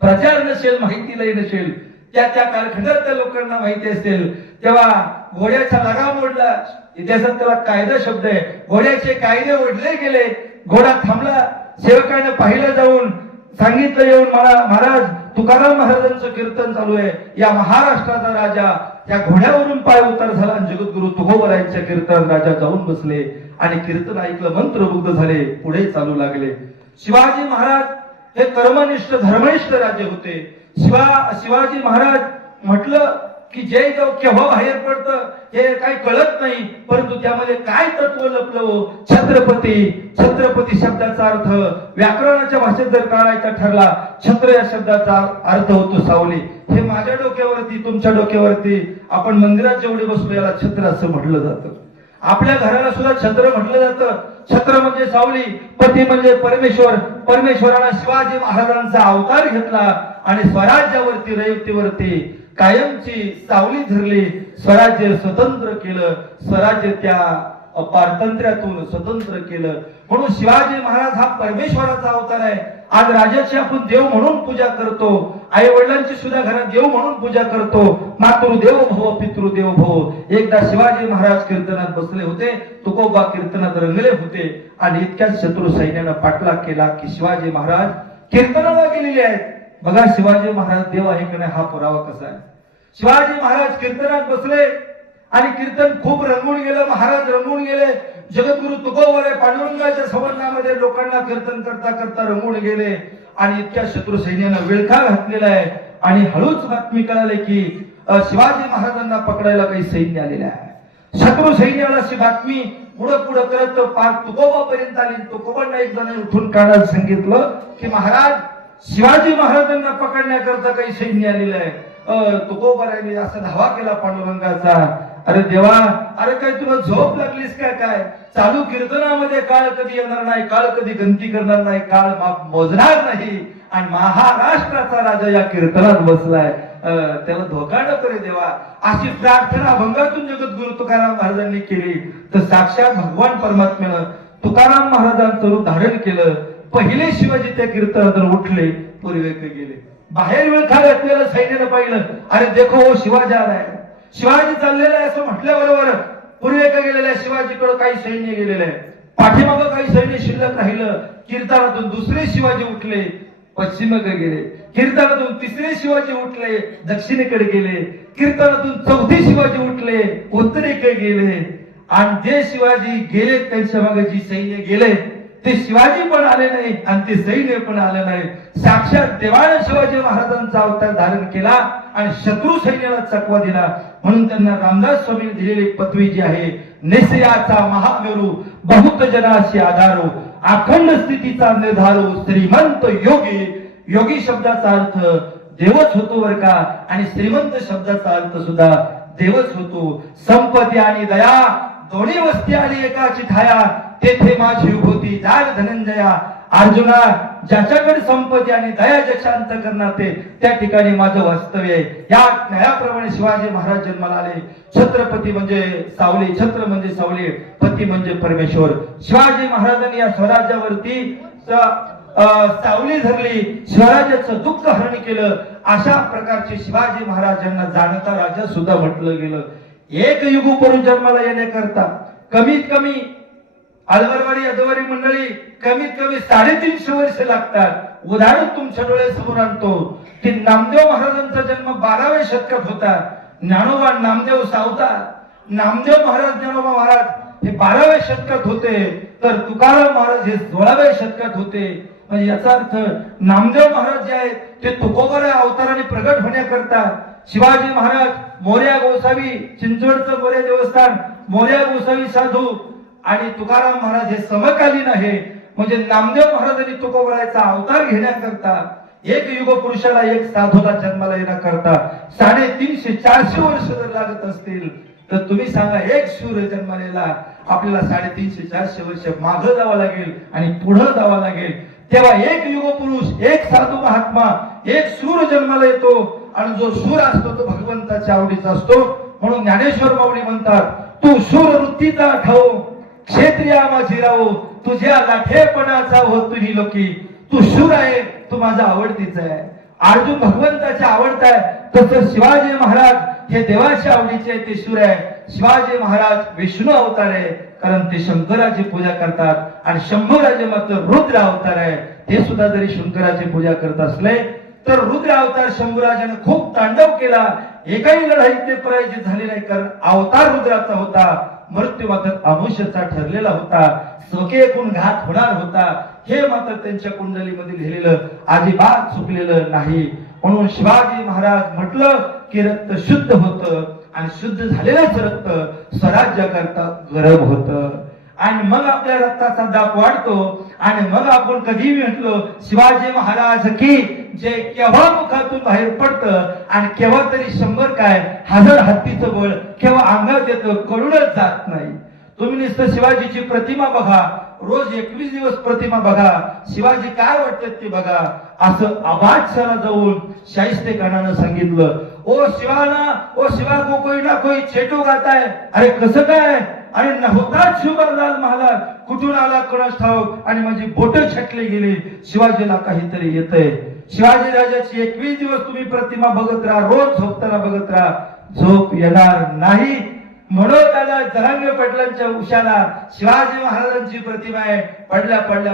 प्रचार नसेल, माहितीलाही नसेल, त्या कालखंडात त्या लोकांना माहिती असेल. तेव्हा घोड्याचा लगाम ओढला, इतिहासात त्याला कायदा शब्द आहे, घोड्याचे कायदे ओढले गेले. घोडा थांबला, सेवकाने पाहिलं, जाऊन सांगितलं येऊन, मला महाराज तुकाराम महाराजांचं कीर्तन चालू आहे. या महाराष्ट्राचा राजा त्या घोड्यावरून पाय उतार झाला, आणि जगद्गुरु तुकोबरायांच्या कीर्तन राजा जाऊन बसले, आणि कीर्तन ऐकलं, मंत्रमुग्ध झाले, पुढे चालू लागले. शिवाजी महाराज हे कर्मनिष्ठ धर्मनिष्ठ राजे होते. शिवाजी महाराज म्हटलं की जय जाऊ केव्हा बाहेर पडतं हे काही कळत नाही, परंतु त्यामध्ये काय तत्व लपलं. छत्रपती शब्दाचा अर्थ व्याकरणाच्या भाषेत जर काढायचा ठरला, छत्र या शब्दाचा अर्थ होतो सावली. हे माझ्या डोक्यावरती, तुमच्या डोक्यावरती, आपण मंदिरात जेवढे बसलो याला छत्र असं म्हटलं जातं. आपल्या घराला सुद्धा छत्र म्हटलं जातं. छत्र म्हणजे सावली, पती म्हणजे परमेश्वर. परमेश्वराला शिवाजी महाराजांचा अवतार घेतला, आणि स्वराज्यावरती, रयतेवरती कायमची सावली धरली. स्वराज्य स्वतंत्र केलं, स्वराज्य त्या पारतंत्र्यातून स्वतंत्र केलं. म्हणून शिवाजी महाराज हा परमेश्वराचा अवतार आहे. आज राजाची आपण देव म्हणून पूजा करतो, आई वडिलांची सुद्धा घरात देव म्हणून पूजा करतो. मातृदेव भव पितृदेव भव. एकदा शिवाजी महाराज कीर्तनात बसले होते, तुकोबा कीर्तनात रंगले होते, आणि इतक्याच शत्रू सैन्यानं पाठलाग केला की शिवाजी महाराज कीर्तनाला गेलेले आहेत. बघा शिवाजी महाराज देव आहे की नाही हा पुरावा कसा आहे. शिवाजी महाराज कीर्तनात बसले, आणि कीर्तन खूप रंगून गेलं. महाराज रंगून गेले, जगद्गुरु तुकोबराय पांडुरंगाच्या संवर्णामध्ये लोकांना कीर्तन करता करता रंगून गेले आणि इतक्या शत्रू सैन्यानं विळखा घातलेला आहे आणि हळूच बातमी कळाली की शिवाजी महाराजांना पकडायला काही सैन्य आलेलं आहे. शत्रू सैन्याला अशी बातमी पुढं पुढं करत पार तुकोबापर्यंत आली. तुकोबांना एक जण उठून काढायला सांगितलं की महाराज, शिवाजी महाराजांना पकडण्याकरता काही सैन्य आलेलं आहे. तुकोबारायने असा धावा केला पांडुरंगाचा. अरे देवा, अरे काय तुला झोप लागलीस का काय? चालू कीर्तनामध्ये काळ कधी येणार नाही, काळ कधी गंती करणार नाही, काळ मोजणार नाही आणि महाराष्ट्राचा राजा या कीर्तनात बसलाय. त्याला धोका नको रे देवा, अशी प्रार्थना भंगातून जगद्गुरु तुकाराम महाराजांनी केली. तर साक्षात भगवान परमात्म्यानं तुकाराम महाराजांचं रूप धारण केलं. पहिले शिवाजी त्या कीर्तनातून उठले, पूर्वेकडे गेले. बाहेर विळखा घातलेलं सैन्यानं पाहिलं, अरे देखो वो शिवाजी आलाय, शिवाजी चाललेला आहे असं म्हटल्याबरोबर पूर्वेकडे गेलेल्या शिवाजीकडे काही सैन्य गेलेलं आहे. पाठीमागं काही सैन्य शिल्लक राहिलं. कीर्तनातून दुसरे शिवाजी उठले, पश्चिमेकडे गेले. कीर्तनातून तिसरे शिवाजी उठले, दक्षिणेकडे गेले. कीर्तनातून चौथे शिवाजी उठले, उत्तरेकडे गेले. आणि जे शिवाजी गेले त्यांच्या मागे जी सैन्य गेले ते शिवाजी पण आले नाही आणि ते सैन्य पण आले नाही. साक्षात देवाने शिवाजी महाराजांचा अवतार धारण केला आणि शत्रू सैन्याला चकवा दिला. म्हणून त्यांना रामदास स्वामींनी दिलेली पदवी जी आहे, नेसयाचा महामेरू बहुत जनाशी आधारो, अखंड स्थितीचा निर्धारो, श्रीमंत योगी. योगी शब्दाचा अर्थ देवच होतो बर का, आणि श्रीमंत शब्दाचा अर्थ सुद्धा देवच होतो. संपत्ती आणि दया दोन्ही वस्ती आली एकाची ठाया, तेथे माझी विभूती जाग धनंजया. अर्जुना, ज्याच्याकडे संपत्ती आणि दया ज्याच्या अंतःकरणात ते त्या ठिकाणी माझं वास्तव्य आहे. या न्यायाप्रमाणे शिवाजी महाराज जन्माला आले. छत्रपती म्हणजे सावली, छत्र म्हणजे सावली, पती म्हणजे परमेश्वर. शिवाजी महाराजांनी या स्वराज्यावरती सावली धरली, स्वराज्याचं दुःख हरण केलं. अशा प्रकारचे शिवाजी महाराजांना जाणता राजा सुद्धा म्हटलं गेलं. एक युगोपरून जन्माला येण्याकरता कमीत कमी अलवरवाडी अदवारी मंडळी कमीत कमी 350 वर्ष लागतात. उदाहरण तुमच्या डोळ्यासमोर आणतो की नामदेव महाराजांचा जन्म 12व्या शतकात होता. ज्ञानोबा नामदेव सावता, नामदेव महाराज, ज्ञानोबा महाराज हे 12व्या शतकात होते, तर तुकाराम महाराज हे 16व्या शतकात होते. म्हणजे याचा अर्थ नामदेव महाराज जे आहेत ते तुकोबाराय अवताराने प्रगट होण्याकरता शिवाजी महाराज, मोरया गोसावी, चिंचवडचं मोरया देवस्थान, मोरया गोसावी साधू आणि तुकाराम महाराज हे समकालीन आहे. म्हणजे नामदेव महाराजांनी तुकोबारायचा अवतार घेण्याकरता एक युग पुरुषाला, एक साधूला जन्माला येण्याकरता 350-400 वर्ष जर लागत असतील तर तुम्ही सांगा, एक शूर जन्माला आपल्याला 350-400 वर्ष मागं जावं लागेल आणि पुढं जावं लागेल. तेव्हा एक युग पुरुष, एक साधू महात्मा, एक शूर जन्माला येतो आणि जो शूर असतो तो भगवंताच्या आवडीचा असतो. म्हणून ज्ञानेश्वर माऊली म्हणतात, तू शूर वृत्तीचा ठाऊ, क्षेत्रिया माझी राहो, तुझ्या लाठेपणाचा हो तुझी लोकी. तू शूर आहे, तू माझा आवडतीचा आहे. अर्जुन भगवंताच्या आवडता आहे, तसं शिवाजी महाराज हे देवाच्या आवडीचे आहे, ते शूर आहे. शिवाजी महाराज विष्णू अवतार आहे, कारण ते शंकराची पूजा करतात. आणि शंभूराजे मात्र रुद्र अवतार आहे, ते सुद्धा जरी शंकराची पूजा करत असले तर रुद्र अवतार शंभूराजाने खूप तांडव केला. एकाही लढाईत ते पराजित झाले नाही, कारण अवतार रुद्राचा होता. मृत्यू मात्र अमुष्याचा ठरलेला होता, स्वकीयकून घात होणार होता. हे मात्र त्यांच्या कुंडलीमध्ये लिहिलेलं अजिबात चुकलेलं नाही. म्हणून शिवाजी महाराज म्हटलं की रक्त शुद्ध होतं आणि शुद्ध झालेलंच रक्त स्वराज्याकरता गरम होतं. आणि मग आपल्या रक्ताचा दाब वाढतो आणि मग आपण कधी म्हटलो शिवाजी महाराज की जे केव्हा मुखातून बाहेर पडतं आणि केव्हा तरी 100 काय 1000 हत्तीचं बळ केव्हा अंगात येतं, कळूनच जात नाही. तुम्ही नुसतं शिवाजीची प्रतिमा बघा, रोज 21 दिवस प्रतिमा बघा, शिवाजी काय वाटतात ते बघा. असं आबादशाला जाऊन शाहिस्तेखानानं सांगितलं, ओ शिवाना, ओ शिवा को कोई ना कोई छेटू गाता है. अरे कसं काय? आणि नव्हताच शिवलाल महाराज कुठून आला कोणास ठाऊक, आणि माझी बोट छटली गेली. शिवाजीला काहीतरी येतंय. शिवाजी राजाची 21 दिवस तुम्ही प्रतिमा बघत राहा, रोज झोपताना बघत राहा, झोप येणार नाही. म्हणून त्याला जरांगे पाटलांच्या उशाला शिवाजी महाराजांची प्रतिमा आहे. पडल्या पडल्या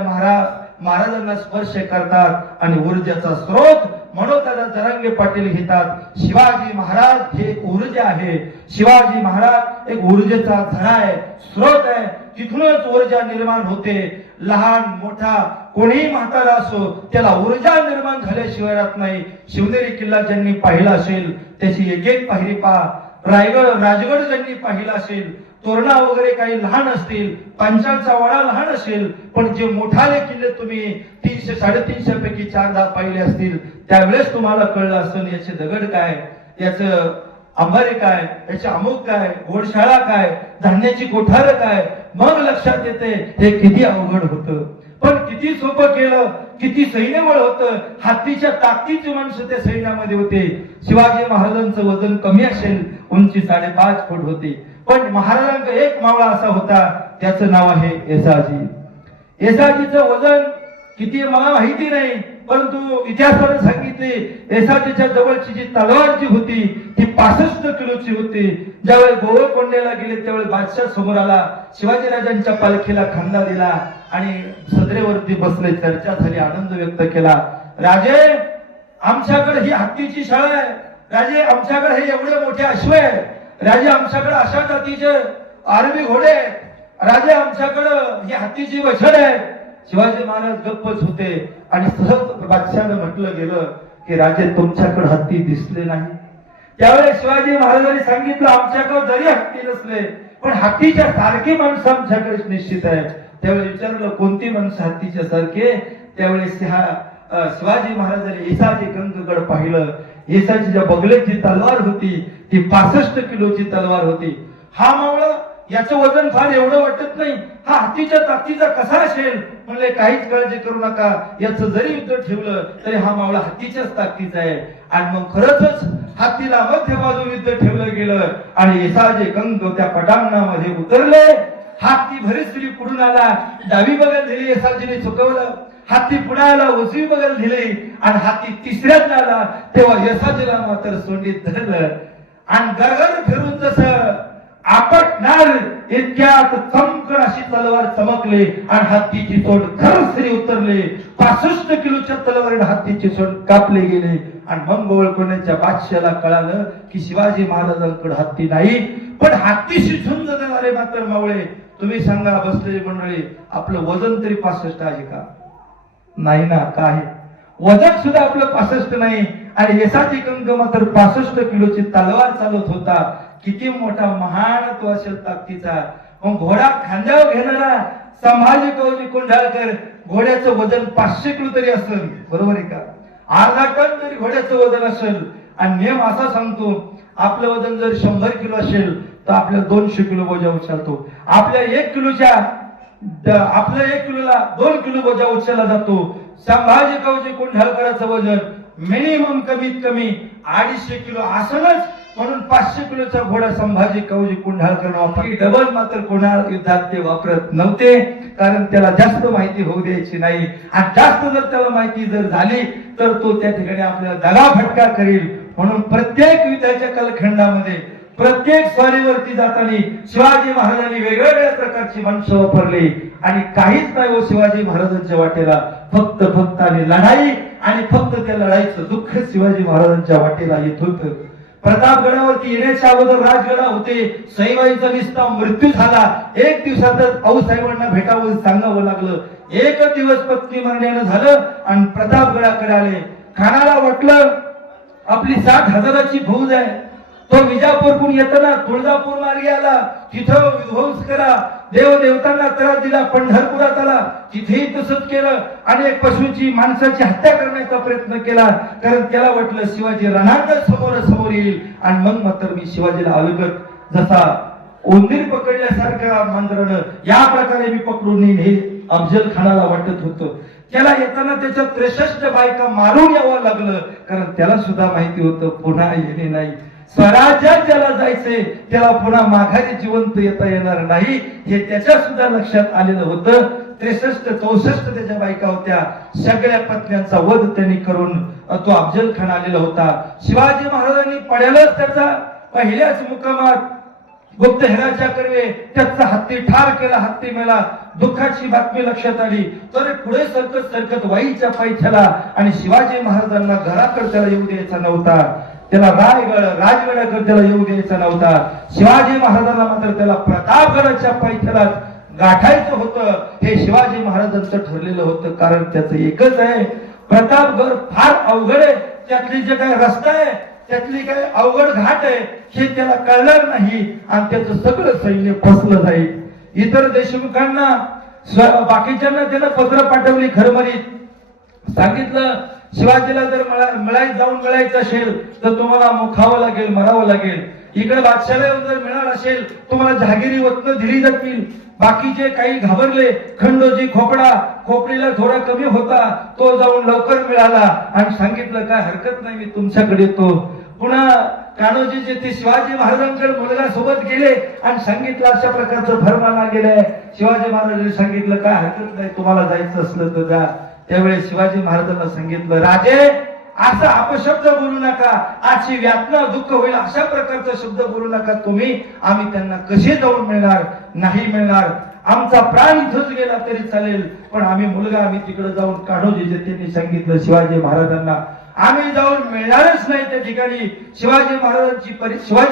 महाराजांना स्पर्श करतात आणि ऊर्जेचा स्रोत म्हणून त्याला जरांगे पाटील घेतात. शिवाजी महाराज हे ऊर्जा आहे. शिवाजी महाराज एक ऊर्जेचा झरा आहे, स्रोत आहे. तिथूनच ऊर्जा निर्माण होते. लहान मोठा कोणीही म्हातारा असो त्याला ऊर्जा निर्माण झाल्याशिवाय राहत नाही. शिवनेरी किल्ला ज्यांनी पाहिला असेल त्याची एक एक पायरी पहा. राजगड ज्यांनी पाहिला असेल, तोरणा वगैरे काही लहान असतील, पांचालचा वाडा लहान असेल, पण जे मोठाले किल्ले तुम्ही 300-350 पैकी 4-10 पाहिले असतील त्यावेळेस तुम्हाला कळलं असेल याचे दगड काय, याचं अंबारी काय, याचे अमुक काय, गोडशाळा काय, धान्याची कोठार काय. मग लक्षात येते हे किती अवघड होतं, पण किती सोपं केलं. किती सैन्यबळ होतं. हत्तीच्या ताकदीची माणसं त्या सैन्यामध्ये होते. शिवाजी महाराजांचं वजन कमी असेल, उंची 5.5 फूट होती, पण महाराजांचा एक मावळा असा होता, त्याचं नाव आहे येसाजी. येसाजीचं वजन किती मला माहिती नाही, परंतु इतिहासाने सांगितले येसाजीच्या जवळची जी तलवार जी होती ती 65 किलोची होती. ज्यावेळी गोवळकोंड्याला गेले त्यावेळी बादशाह समोर आला, शिवाजीराजांच्या पालखीला खांदा दिला आणि सदरेवरती बसले. चर्चा झाली, आनंद व्यक्त केला. राजे, आमच्याकडे ही हत्तीची शाळा आहे. राजे, आमच्याकडे हे एवढे मोठे अश्व आहे. राजे, आमच्याकडे अशा जातीचे आरबी घोडे आहेत. राजे, आमच्याकडे ही हत्तीची वछड आहे. शिवाजी महाराज गप्पच होते आणि सहज बादशाहने म्हटलं गेलं की राजे, तुमच्याकडे हत्ती दिसले नाही. त्यावेळेस शिवाजी महाराजांनी सांगितलं, आमच्याकडे जरी हत्ती नसले पण हत्तीच्या सारखी माणसं आमच्याकडे निश्चित आहे. त्यावेळी विचारलं, कोणती माणसं हत्तीच्या सारखे? त्यावेळेस शिवाजी महाराजांनी येसाजी कंकगड पाहिलं. येसाजीच्या बगलेत जी तलवार होती ती 65 किलोची तलवार होती. हा मावळा, याचं वजन फार एवढं वाटत नाही, हा हत्तीच्या ताकदीचा कसा असेल? म्हणले, काहीच काळजी करू नका, याचं जरी युद्ध ठेवलं तरी हा मावळा हत्तीच्याच ताकदीचा आहे. आणि मग खरंच हत्तीला मध्य बाजू युद्ध ठेवलं गेलं आणि येसाजी कंक त्या पटांगणामध्ये उतरले. हत्ती भरीसरी पुढून आला, डावी बगल दिली, येसाजीने चुकवलं. हत्ती पुढे आला, उजवी बगल दिली आणि हत्ती तिसऱ्यात आला. तेव्हा येसाजीला मात्र सोंडीत धरलं आणि गरगर फिरून जसं आपटणार इतक्यात चमकन अशी तलवार चमकली आणि हत्तीची सोंड खरसरी उतरली. 65 किलोच्या तलवारीने हत्तीची सोंड कापली गेली. आणि मग गोवळकोंड्याच्या बादशाला कळालं की शिवाजी महाराजांकडे हत्ती नाही, पण हत्तीशी झुंज देणारे मात्र मावळे. तुम्ही सांगा बसलेली मंडळी, आपलं वजन तरी 65 आहे का? नाही ना. काय वजन सुद्धा आपलं 65 नाही. आणि येसाजी कंक मात्र 65 किलोची तलवार चालवत होता. किती मोठा महान तो असेल ताकदीचा. मग घोडा खांद्यावर घेणारा संभाजी कवजी कुंढाळकर, घोड्याचं वजन 500 किलो तरी असेल, बरोबर आहे का? अर्धा टन तरी घोड्याचं वजन असेल. आणि नियम असा सांगतो, आपलं वजन जर 100 किलो असेल तर आपल्याला 200 किलो बोजा उचलतो. आपल्या 1 किलोच्या आपल्या 1 किलोला 2 किलो बोजा उचलला जातो. संभाजी कवजी कुंढाळकरांचं वजन मिनिमम कमीत कमी 250 किलो असलच. म्हणून 500 किलोचा घोडा संभाजी कवजी कुंढाळकर वापरली. डबल मात्र कोणा युद्धात ते वापरत नव्हते, कारण त्याला जास्त माहिती होऊ द्यायची नाही. आणि जास्त जर त्याला माहिती जर झाली तर तो त्या ठिकाणी आपल्याला दगा फटका करेल. म्हणून प्रत्येक युद्धाच्या कालखंडामध्ये प्रत्येक स्वारीवरती जाताना शिवाजी महाराजांनी वेगवेगळ्या प्रकारची माणसं वापरली. आणि काहीच नाही हो शिवाजी महाराजांच्या वाटेला, फक्त आणि लढाई. आणि फक्त त्या लढाईचं दुःख शिवाजी महाराजांच्या वाटेला येत होतं. प्रतापगडावरती येण्याच्या अगोदर राजगडा होते. सईबाईचा निस्ता मृत्यू झाला. 1 दिवसातच आऊसाहेबांना भेटावं सांगावं लागलं. 1 दिवस पत्नी मरण्यानं झालं आणि प्रतापगडाकडे आले. खानाला वाटलं आपली 60,000ची फौज आहे, तो विजापूरकडून येताना तुळजापूर मार्गे आला, तिथं विध्वंस करा. देवदेवतांना त्रास दिला. पंढरपुरात आला, तिथेही तसंच केलं. अनेक पशूंची माणसाची हत्या करण्याचा प्रयत्न केला, कारण त्याला वाटलं शिवाजी रणांगण समोर येईल आणि मग मात्र मी शिवाजीला अलगत जसा उंदीर पकडल्यासारखा मांजरानं या प्रकारे मी पकडून येईल हे अफजल खानाला वाटत होतं. त्याला येताना त्याच्या 63 बायका मारून यावं लागलं, कारण त्याला सुद्धा माहिती होतं पुन्हा येणे नाही. स्वराज्यात ज्याला जायचंय त्याला पुन्हा माघारी जिवंत येता येणार नाही, हे त्याच्या सुद्धा लक्षात आलेलं होतं. 63-64 त्याच्या बायका होत्या. सगळ्या पत्न्यांचा वध त्यांनी करून तो अफजल खान आलेला होता. शिवाजी महाराजांनी पड्यालाच त्याचा पहिल्याच मुक्कामात गुप्तहेराच्या कर्वे त्याचा हत्ती ठार केला. हत्ती मेला. दुःखाची बातमी लक्षात आली तर पुढे सरकत वाईच्या पायथ्याला. आणि शिवाजी महाराजांना घराकडे त्याला येऊ द्यायचा नव्हता. त्याला राजगडाकडे त्याला येऊ द्यायचा नव्हता. शिवाजी महाराजांना मात्र त्याला प्रतापगडाच्या पायथ्याला गाठायचं होतं हे शिवाजी महाराजांचं ठरलेलं होतं. कारण त्याचं एकच आहे, प्रतापगड फार अवघड आहे, त्यातली जे काय रस्ता आहे, त्यातली काय अवघड घाट आहे हे त्याला कळणार नाही आणि त्याचं सगळं सैन्य फसलं जाईल. इतर देशमुखांना बाकीच्यांना त्यानं पत्र पाठवली खरमरीत, सांगितलं शिवाजीला जर जाऊन मिळायचं असेल तर तुम्हाला मुखावं लागेल, मरावं लागेल. इकडे बादशाला जर मिळालं असेल तुम्हाला जहागिरी वतन दिली जातील. बाकीचे काही घाबरले. खंडोजी खोपडीला थोडा कमी होता, तो जाऊन लवकर मिळाला आणि सांगितलं काय हरकत नाही, मी तुमच्याकडे येतो. पुन्हा कान्होजी जे ते शिवाजी महाराजांकडे मुलगा सोबत गेले आणि सांगितलं अशा प्रकारचं फरमान आलेलं. शिवाजी महाराजांनी सांगितलं काय हरकत नाही, तुम्हाला जायचं असलं तर जा. त्यावेळेस शिवाजी महाराजांना सांगितलं, राजे असा अपशब्द बोलू नका, आजची व्यातना दुःख होईल अशा प्रकारचा शब्द बोलू नका तुम्ही. आम्ही त्यांना कसे जाऊन मिळणार, नाही मिळणार. आमचा प्राण इथंच गेला तरी चालेल, पण आम्ही मुलगा आम्ही तिकडे जाऊन कान्होजी जे त्यांनी सांगितलं शिवाजी महाराजांना, आम्ही जाऊन मिळणारच नाही त्या ठिकाणी. शिवाजी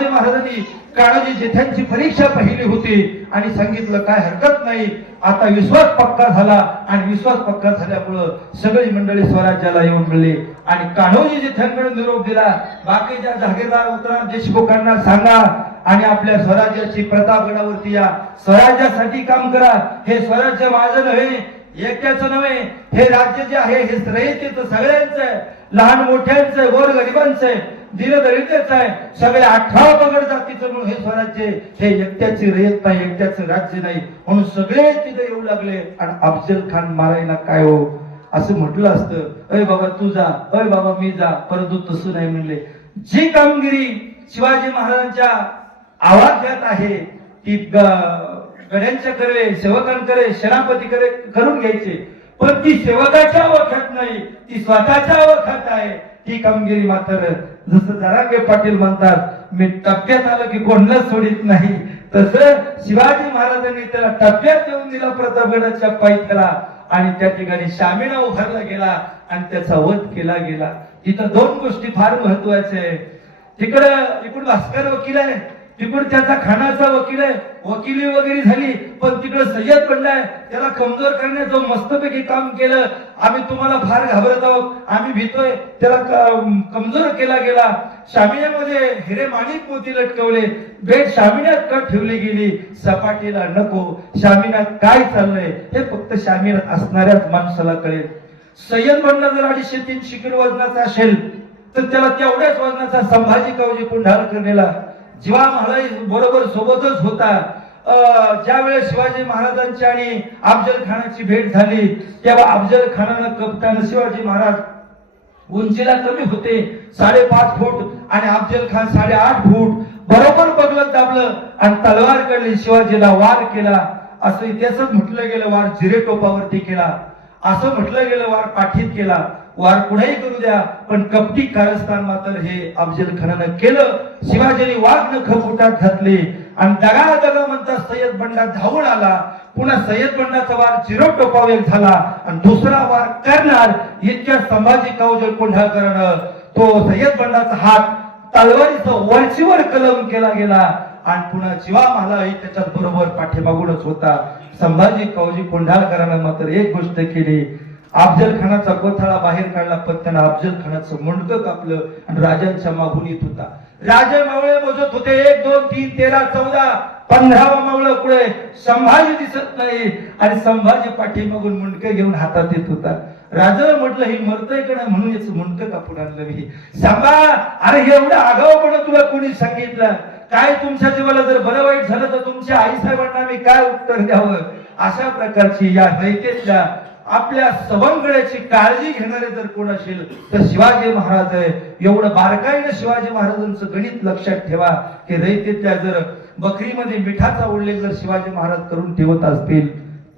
महाराजांनी कान्होजी जेठांची परीक्षा पाहिली होती आणि सांगितलं काय हरकत नाही, आता विश्वास पक्का झाला. आणि विश्वास पक्का झाल्यामुळं सगळी मंडळी स्वराज्याला येऊन मिळली आणि कान्होजी जेठांकडे निरोप दिला, बाकीच्या जहागीरदार उतरा देशमुखांना सांगा आणि आपल्या स्वराज्याची प्रतापगडावरती या, स्वराज्यासाठी काम करा. हे स्वराज्य माझं नव्हे, एकट्याचं नव्हे, हे राज्य जे आहे हे रयतेचं सगळ्यांचं आहे, लहान मोठ्यांचं आहे, गोरगरिबांचं आहे, दीनदलितांचं आहे, सगळ्या 18 पगड जातीचं म्हणून हे स्वराज्य, हे एकट्याची रयत नाही, एकट्याचं राज्य नाही. म्हणून सगळे तिथे येऊ लागले आणि अफजल खान मारायला काय हो असं म्हटलं असतं, अय बाबा तू जा, अय बाबा मी जा, परंतु तसं नाही म्हणले. जी कामगिरी शिवाजी महाराजांच्या आवाक्यात आहे ती गड्यांच्या करे, सेवकांकडे, सेनापतीकडे करून घ्यायचे, पण ती सेवकाच्या आवाक्यात नाही, ती स्वतःच्या आवाक्यात आहे. ती कामगिरी मात्र जसं जरांगे पाटील म्हणतात, मी टप्प्यात आलं की कोणाला सोडित नाही, तसं शिवाजी महाराजांनी त्याला टप्प्यात येऊन दिला प्रतापगडाच्या पायथ्याला आणि त्या ठिकाणी शामिना उभारला गेला आणि त्याचा वध केला गेला. इथं दोन गोष्टी फार महत्वाच्या आहे. इकडं भास्कर वकील आहे, तिकडे त्याचा खानाचा वकील आहे, वकिली वगैरे झाली, पण तिकडे सय्यद बंडा आहे, त्याला कमजोर करण्याचं मस्तपैकी काम केलं. आम्ही तुम्हाला फार घाबरत आहोत, आम्ही भीतोय, त्याला कमजोर केला गेला. शामियामध्ये हिरे माणिक मोती लटकवले, भेट शामियात का ठेवली गेली, सपाटीला नको. शामियात काय चाललंय हे फक्त शामियात असणाऱ्याच माणसाला कळेल. सय्यद बंडा जर 250-300 किलो वजनाचा असेल तर त्याला तेवढ्याच वजनाचा संभाजी कावजी पुंढारकर नेला. जीवा महाराज बरोबर सोबतच होता. ज्या वेळेस शिवाजी महाराजांची आणि अफजल खानाची भेट झाली तेव्हा अफजल खानानं कप्तान शिवाजी महाराज उंचीला कमी होते 5.5 फूट आणि अफजल खान 8.5 फूट, बरोबर बगलत दाबलं आणि तलवार काढली, शिवाजीला वार केला. असं इतिहासात म्हटलं गेलं, वार जिरे टोपावरती केला, असं म्हटलं गेलं वार पाठीत केला. वार कुठेही करू द्या, पण कपटी कारस्थान मात्र हे अफजल खानानं केलं. शिवाजीने वाघ नख फुटात घातले आणि दगा म्हणता सय्यद बंडा धावून आला. पुन्हा सय्यद बंडाचा वार जिरो टोपावेल झाला आणि दुसरा वार करणार इतक्या संभाजी कावजल पुंढारकरानं तो सय्यद बंडाचा हात तलवारीचं वरचीवर कलम केला गेला आणि पुन्हा जीवा महालाही त्याच्यात बरोबर पाठीमागूनच होता. संभाजी कावजी पुंढारकरानं मात्र एक गोष्ट केली, अफजल खानाचा कोथळा बाहेर काढला, पण त्यानं अफजल खानाचं मुंडकं कापलं आणि राजांच्या मागून येत होता. राजे मावळे मोजत होते, 1 2 3 13 14 15 मावळं पुढे संभाजी दिसत नाही आणि संभाजी पाठीमागून मुंडकं घेऊन हातात येत होता. राजाला म्हटलं ही मरतय का नाही म्हणून याचं मुंडकं कापून आणलं मी. सांगा अरे एवढं आगाऊपणा तुला कोणी सांगितलं? काय तुमच्या जीवाला जर बरं वाईट झालं तर तुमच्या आई साहेबांना मी काय उत्तर द्यावं? अशा प्रकारची या रयतेतल्या आपल्या सवंगड्याची काळजी घेणारे जर कोण असेल तर शिवाजी महाराज आहे. एवढं बारकाईने शिवाजी महाराजांचं गणित लक्षात ठेवा की रयतेतल्या जर बकरीमध्ये मिठाचा उल्लेख जर शिवाजी महाराज करून ठेवत असतील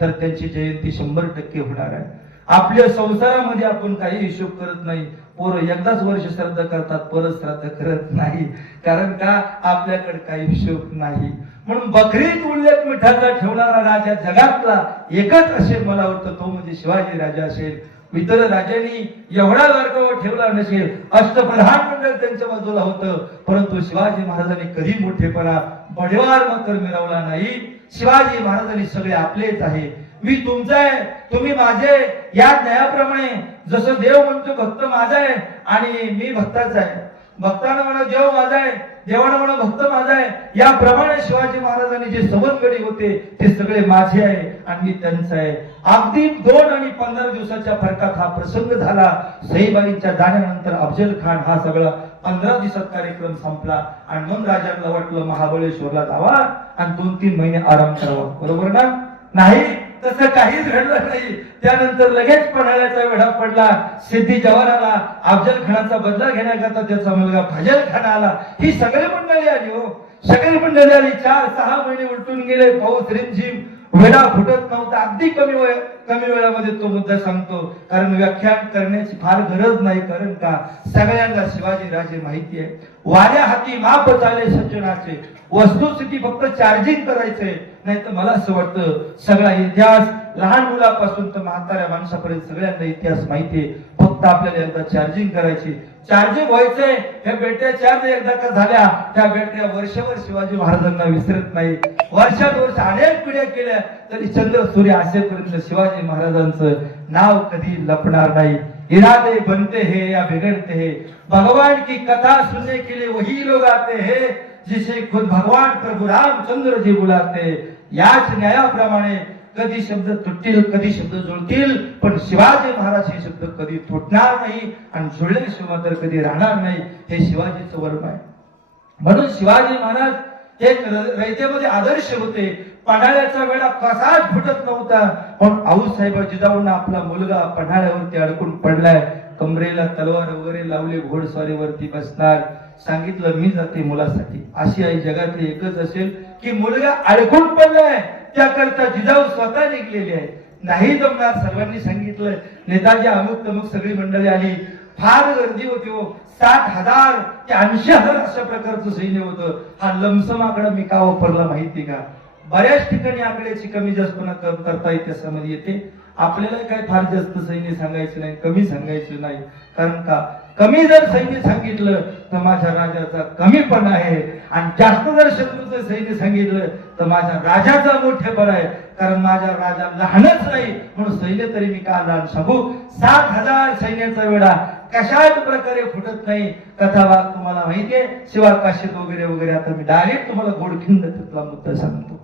तर त्यांची जयंती 100% होणार आहे. आपल्या संसारामध्ये आपण काही हिशोब करत नाही. पोरं एकदाच वर्ष श्राद्ध करतात, परत श्राद्ध करत नाही, कारण का आपल्याकडे काही हिशोब नाही. म्हणून बकरीत उल्लेख मिठाचा ठेवणारा राजा जगातला एकच असेल मला वाटतं, तो म्हणजे शिवाजी राजा असेल. इतर राजांनी एवढा वर्गावर ठेवला नसेल, अष्टप्रधान मंडळ त्यांच्या बाजूला होतं, परंतु शिवाजी महाराजांनी कधी मोठेपणा बडेवार मात्र मिळवला नाही. शिवाजी महाराजांनी सगळे आपलेच आहे, मी तुमचा आहे, तुम्ही माझे, या न्यायाप्रमाणे जसं देव म्हणतो भक्त माझा आहे आणि मी भक्ताचा आहे, भक्तानं म्हणा देव माझा आहे, देवानं म्हणा भक्त माझा आहे, याप्रमाणे शिवाजी महाराजांनी जे सवंगडी होते ते सगळे माझे आहे आणि मी त्यांचा आहे. अगदी 2 आणि 15 दिवसाच्या फरकात हा प्रसंग झाला. सईबाईंच्या जाण्यानंतर अफजल खान हा सगळा 15 दिवसात कार्यक्रम संपला आणि मग राजांना वाटलं महाबळेश्वरला जावा आणि 2-3 महिने आराम करावा. बरोबर ना? नाही, तसं काहीच घडलं नाही. त्यानंतर लगेच पन्हाळ्याचा वेढा पडला. सिद्धी जवाहर आला, अफजल खानाचा बदला घेण्याकरता त्याचा मुलगा फजल खान आला. ही सगळी मंडळी आली हो, सगळी मंडळी आली. 4-6 महिने उलटून गेले, पाऊस रिमझिम, वेळा फुटत नव्हता. अगदी कमी वेळामध्ये तो मुद्दा सांगतो, कारण व्याख्यान करण्याची फार गरज नाही. कारण का सगळ्यांना शिवाजी राजे माहिती आहे. वाऱ्या हाती माप चाले सज्जनाचे, वस्तुस्थिती फक्त चार्जिंग करायचंय. नाही तर मला असं वाटतं सगळा इतिहास लहान मुलापासून तर म्हाताऱ्या माणसापर्यंत सगळ्यांना इतिहास माहितीये. फक्त आपल्याला एकदा चार्जिंग करायची, चार्जिंग व्हायचंय. ह्या बॅटऱ्या चार्ज एकदा का झाल्या, त्या बॅटऱ्या वर्षभर शिवाजी महाराजांना विसरत नाही. वर्षात वर्ष अनेक पिढ्या केल्या तरी चंद्र सूर्य असेपर्यंत शिवाजी महाराजांचं नाव कधी लपणार नाही. इरादे बनते हैं या बिगड़ते हैं, भगवान की कथा सुनने के लिए वही लोग आते हैं जिसे खुद भगवान प्रभु रामचंद्र जी बुलाते. याच न्यायाप्रमाणे कधी शब्द तुटतील, कधी शब्द जुळतील, पण शिवाजी महाराज हे शब्द कधी तुटणार नाही आणि जुळल्याशिवाय मात्र कधी राहणार नाही. हे शिवाजीचं वर्म आहे. म्हणून शिवाजी महाराज हे रयतेमध्ये आदर्श होते. पन्हाळ्याचा वेळा कसाच फुटत नव्हता. पण आऊसाहेब जिजाऊंना आपला मुलगा पन्हाळ्यावरती अडकून पडलाय, कमरेला तलवार वगैरे लावले, घोडस्वारीवरती बसणार. सांगितलं मी जाते मुलासाठी. अशी आई जगातली एकच असेल की मुलगा अडकून पडलाय, त्याकरता जिजाऊ स्वतः निघलेली आहे. नाही जमणार. सर्वांनी सांगितलं. नेताजी अमुक तमुक सगळी मंडळी आली. फार गर्दी होती हो. 60,000 ते 80,000 अशा प्रकारचं सैन्य होतं. हा लमसम आकडा मी का वापरला माहिती का? बऱ्याच ठिकाणी आकड्याची कमी जास्तपणा करता येते त्याच्यामध्ये येते. आपल्याला काय फार जास्त सैन्य सांगायचं नाही, कमी सांगायचं नाही. कारण का कमी जर सैन्य सांगितलं तर माझ्या राजाचा कमीपणा आहे, आणि जास्त जर शत्रूचं सैन्य सांगितलं तर माझ्या राजाचा मोठेपणा आहे. कारण माझा राजा लहानच नाही, म्हणून सैन्य तरी मी का लहान सांगू. 60,000 सैन्याचा वेढा कशाच प्रकारे फुटत नाही. कथाभाग तुम्हाला माहितीये, शिवा काशीद वगैरे वगैरे. आता मी डायरेक्ट तुम्हाला गोडखिंड त्यातला मुद्दा सांगतो.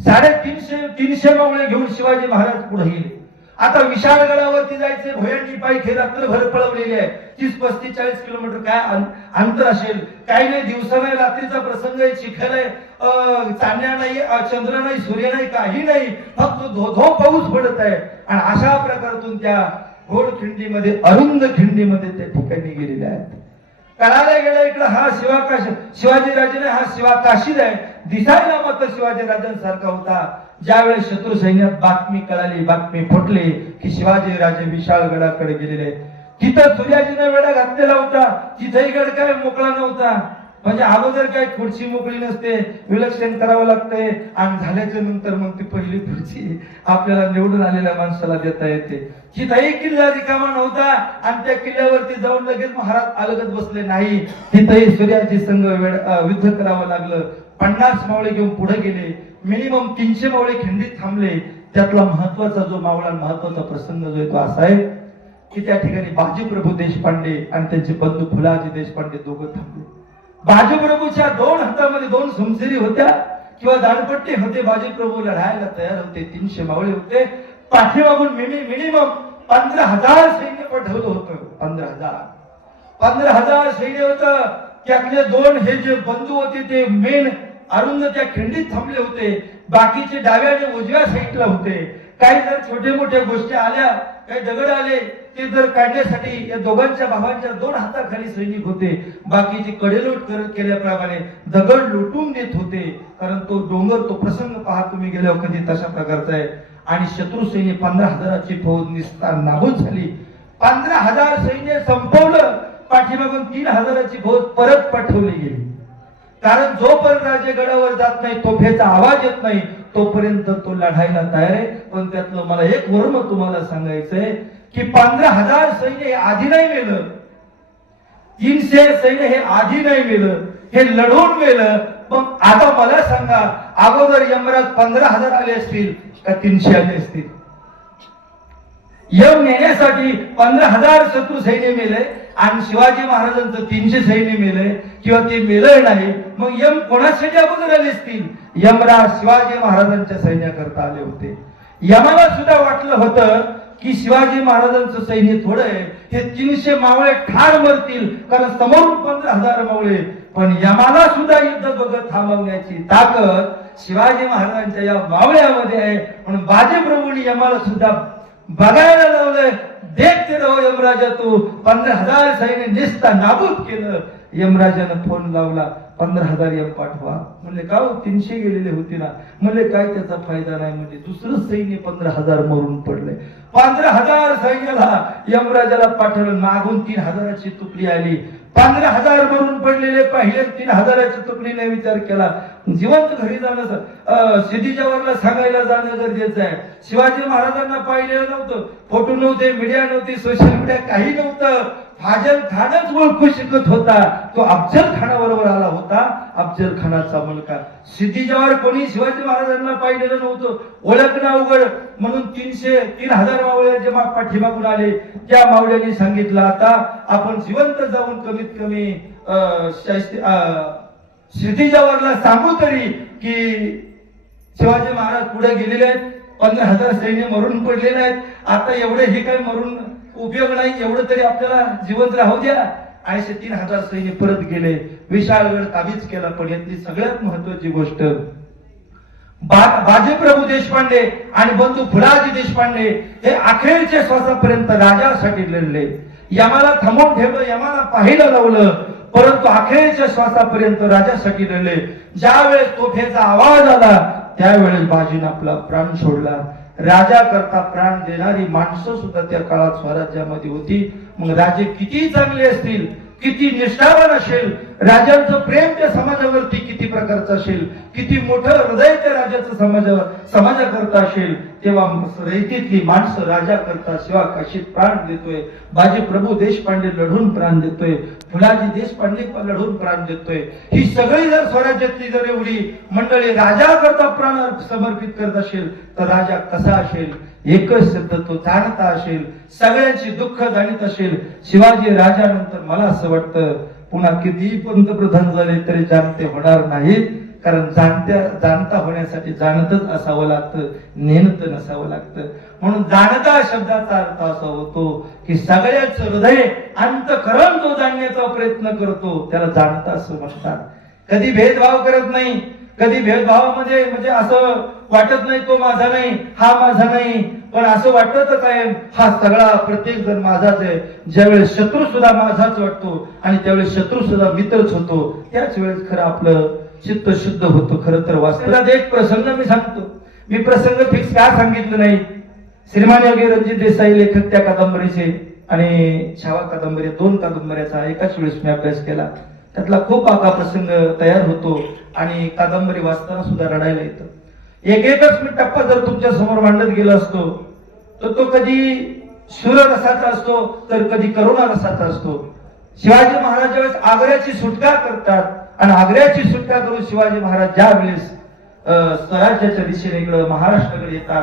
350 मावळे घेऊन शिवाजी महाराज पुढे गेले. आता विशाळगडावरती जायचे, भोयांनी पायी रात्रभर पळवलेली आहे. 30-35-40 किलोमीटर काय अंतर असेल. काही नाही, दिवसा नाही, रात्रीचा प्रसंग आहे, चिखल आहे, चांदण्या नाही, चंद्र नाही, सूर्य नाही, काही नाही, फक्त धो पाऊस पडत आहे. आणि अशा प्रकारातून त्या घोड खिंडीमध्ये, अरुंद खिंडीमध्ये त्या ठिकाणी गेलेले आहेत. कळायला गेला इकडं हा शिवाजी राजाने हा शिवा काशीद आहे. दिसायला मात्र शिवाजी राजांसारखा होता. ज्यावेळेस शत्रू सैन्यात बातमी कळाली, बातमी फुटली की शिवाजी राजे विशाळगडाकडे गेलेले. तिथं सूर्याजीने वेढा घातलेला होता. तिथेही गड काय मोकळा नव्हता. म्हणजे अगोदर काय खुर्ची मोकळी नसते, विलक्षण करावं लागतंय. आणि झाल्याच्या नंतर मग ती पहिली खुर्ची आपल्याला निवडून आलेल्या माणसाला देता येते. तिथंही किल्ला रिकामा नव्हता आणि त्या किल्ल्यावरती जाऊन लगेच महाराज अलगत बसले नाही. तिथंही सूर्याची संघ युद्ध करावं लागलं. 50 मावळे घेऊन पुढे गेले. मिनिमम 300 मावळे खिंडीत थांबले. त्यातला महत्वाचा जो मावळा, महत्वाचा प्रसंग जो आहे तो असा आहे की त्या ठिकाणी बाजीप्रभू देशपांडे आणि त्यांचे बंधू फुलाजी देशपांडे दोघं थांबले. बाजीप्रभूच्या 2 हातामध्ये 2 समशिरी होत्या किंवा दाणपट्टे होते. बाजीप्रभू लढायला तयार होते. 300 मावळे होते. पाठीमागून मिनिमम 15,000 सैन्य पाठवलं होतं. 15,000 सैन्य होतं. त्यातले 2 हे जे बंधू होते ते मेन अरुंद त्या खिंडीत थांबले होते. बाकीचे डाव्या आणि उजव्या साईडला होते. काही जर छोटे मोठ्या गोष्टी आल्या, काही दगड आले, ते जर काढण्यासाठी या दोघांच्या भावांच्या 2 हाताखाली सैनिक होते. बाकीचे कडेलोट करत केल्याप्रमाणे दगड लुटून देत होते. कारण तो डोंगर, तो प्रसंग पहा तुम्ही गेल्यावर कधी तशा प्रकारचा आहे. आणि शत्रू सैन्य 15,000ची फौज निस्तार नाबूद झाली. 15,000 सैन्य संपवलं. पाठीमागून 3,000ची फौज परत पाठवली गेली. कारण जोपर्यंत राजे गडावर जात नाही, तोफेचा आवाज येत नाही, तोपर्यंत तो लढायला तयार आहे. पण त्यातलं मला एक वर्म तुम्हाला सांगायचंय की 15,000 सैन्य हे आधी नाही मेलं, 300 सैन्य हे आधी नाही मेलं, हे लढून गेलं. मग आता मला सांगा, अगोदर यमराज 15,000 आले असतील का 300 आले असतील? यम नेण्यासाठी 15,000 शत्रू सैन्य मेले आणि शिवाजी महाराजांचं 300 सैन्य मेले किंवा ते मेलं नाही. मग यम कोणासाठी अगोदर आले असतील? यमराज शिवाजी महाराजांच्या सैन्याकरता आले होते. यमाला सुद्धा वाटलं होतं की शिवाजी महाराजांचं सैन्य थोडं आहे, हे 300 मावळे ठार मरतील, कारण समोरून 15,000 मावळे. पण यमाला सुद्धा युद्ध बघत थांबवण्याची ताकद शिवाजी महाराजांच्या या मावळ्यामध्ये आहे. म्हणून बाजीप्रभूंनी यमाला सुद्धा बघायला लावलंय. देखते रहो यमराजा, तू 15,000 सैन्य निस्ता नाबूद केलं. यमराजानं फोन लावला, 15,000 यम पाठवा. म्हणले का हो, 300 गेलेले होते ना. म्हणले काय त्याचा फायदा नाही, म्हणजे दुसरं सैन्य 15,000 मरून पडले. 15,000 सैन्याला यमराजाला पाठवलं. मागून 3,000ची तुकडी आली. 15,000 मरून पडलेले पाहिले. 3,000च्या तुकडीने विचार केला, जिवंत घरी जाणं, सिद्धी जवाहरला सांगायला जाणं गरजेचं आहे. शिवाजी महाराजांना पाहिलेलं नव्हतं, फोटो नव्हते, मीडिया नव्हती, सोशल मीडिया काही नव्हतं. फाजल खानच ओळखू शकत होता, तो अफजल खानाबरोबर आला होता, अफजल खानाचा मुलगा. सिद्धी जवाहर कोणी शिवाजी महाराजांना पाहिलेलं नव्हतं, ओळखणं अवघड. म्हणून 3,000 मावळे जेव्हा पाठीमागून आले, त्या मावळ्यांनी सांगितलं, आता आपण जिवंत जाऊन कमीत कमी सिद्धी जवाहरला सांगू तरी की शिवाजी महाराज पुढे गेलेले आहेत, 15,000 सैन्य मरून पडलेले आहेत. आता एवढे हे काय मरून उपयोग नाही, एवढं तरी आपल्याला जिवंत राहू द्या. आणि 3,000 सैन्य परत गेले, विशाळगड काबीज केला. पण यातली सगळ्यात महत्वाची गोष्ट, बाजीप्रभू देशपांडे आणि बंधू फुलाजी देशपांडे हे अखेरच्या श्वासापर्यंत राजासाठी लढले. यमाला थांबवून ठेवलं, यमाला पाहिलं लावलं, परंतु अखेरच्या श्वासापर्यंत राजासाठी लढले. ज्या वेळेस तोफेचा आवाज आला, त्यावेळेस बाजीने आपला प्राण सोडला. राजा करता प्राण देणारी माणसं सुद्धा त्या काळात स्वराज्यामध्ये होती. मग राजे किती चांगले असतील, किती निष्ठावान असेल, राजांचं प्रेम त्या समाजावरती किती प्रकारचं असेल, किती मोठं हृदय त्या राजाचं समाजाकरता असेल, तेव्हा रयतेतली माणसं राजा करता शिवा काशीत प्राण देतोय. बाजीप्रभू देशपांडे लढून प्राण देतोय, फुलाजी देशपांडे लढून प्राण देतोय. ही सगळी जर स्वराज्यातली जर एवढी मंडळी राजा करता प्राण समर्पित करत असेल, तर राजा कसा असेल? एकच शब्द, तो जाणता असेल, सगळ्यांची दुःख जाणीत असेल. शिवाजी राजानंतर मला असं वाटतं पुन्हा किती पंतप्रधान झाले तरी जाणते होणार नाहीत, कारण जाणता होण्यासाठी जाणतच असावं लागतं, नेणत नसावं लागतं. म्हणून जाणता शब्दाचा अर्थ असा होतो की सगळ्याच हृदय अंतःकरण जो जाणण्याचा प्रयत्न करतो, त्याला जाणता असं म्हणतात. कधी भेदभाव करत नाही, कधी भेदभावामध्ये म्हणजे असं वाटत नाही तो माझा नाही, हा माझा नाही, पण असं वाटत काय हा सगळा प्रत्येक जण माझाच आहे. ज्यावेळेस शत्रू सुद्धा माझाच वाटतो आणि त्यावेळेस शत्रू सुद्धा मित्रच होतो, त्याच वेळेस खरं आपलं चित्त शुद्ध होतं. खरं तर वास्तवात एक प्रसंग मी सांगतो. मी प्रसंग फिक्स का सांगितलं नाही, श्रीमान योगी रणजित देसाई लेखक त्या कादंबरीचे आणि छावा कादंबरी, 2 कादंबऱ्याचा एकाच वेळेस मी अभ्यास केला. त्यातला खूप आका प्रसंग तयार होतो आणि कादंबरी वाचताना सुद्धा रडायला येतं. एकच मी टप्पा जर तुमच्या समोर मांडत गेला असतो तर तो कधी शूर रसाचा असतो तर कधी करुणा रसाचा असतो. शिवाजी महाराज ज्यावेळेस आग्र्याची सुटका करतात आणि आग्र्याची सुटका करून शिवाजी महाराज ज्या वेळेस स्वराज्याच्या दिशेने इकडं महाराष्ट्राकडे येतात,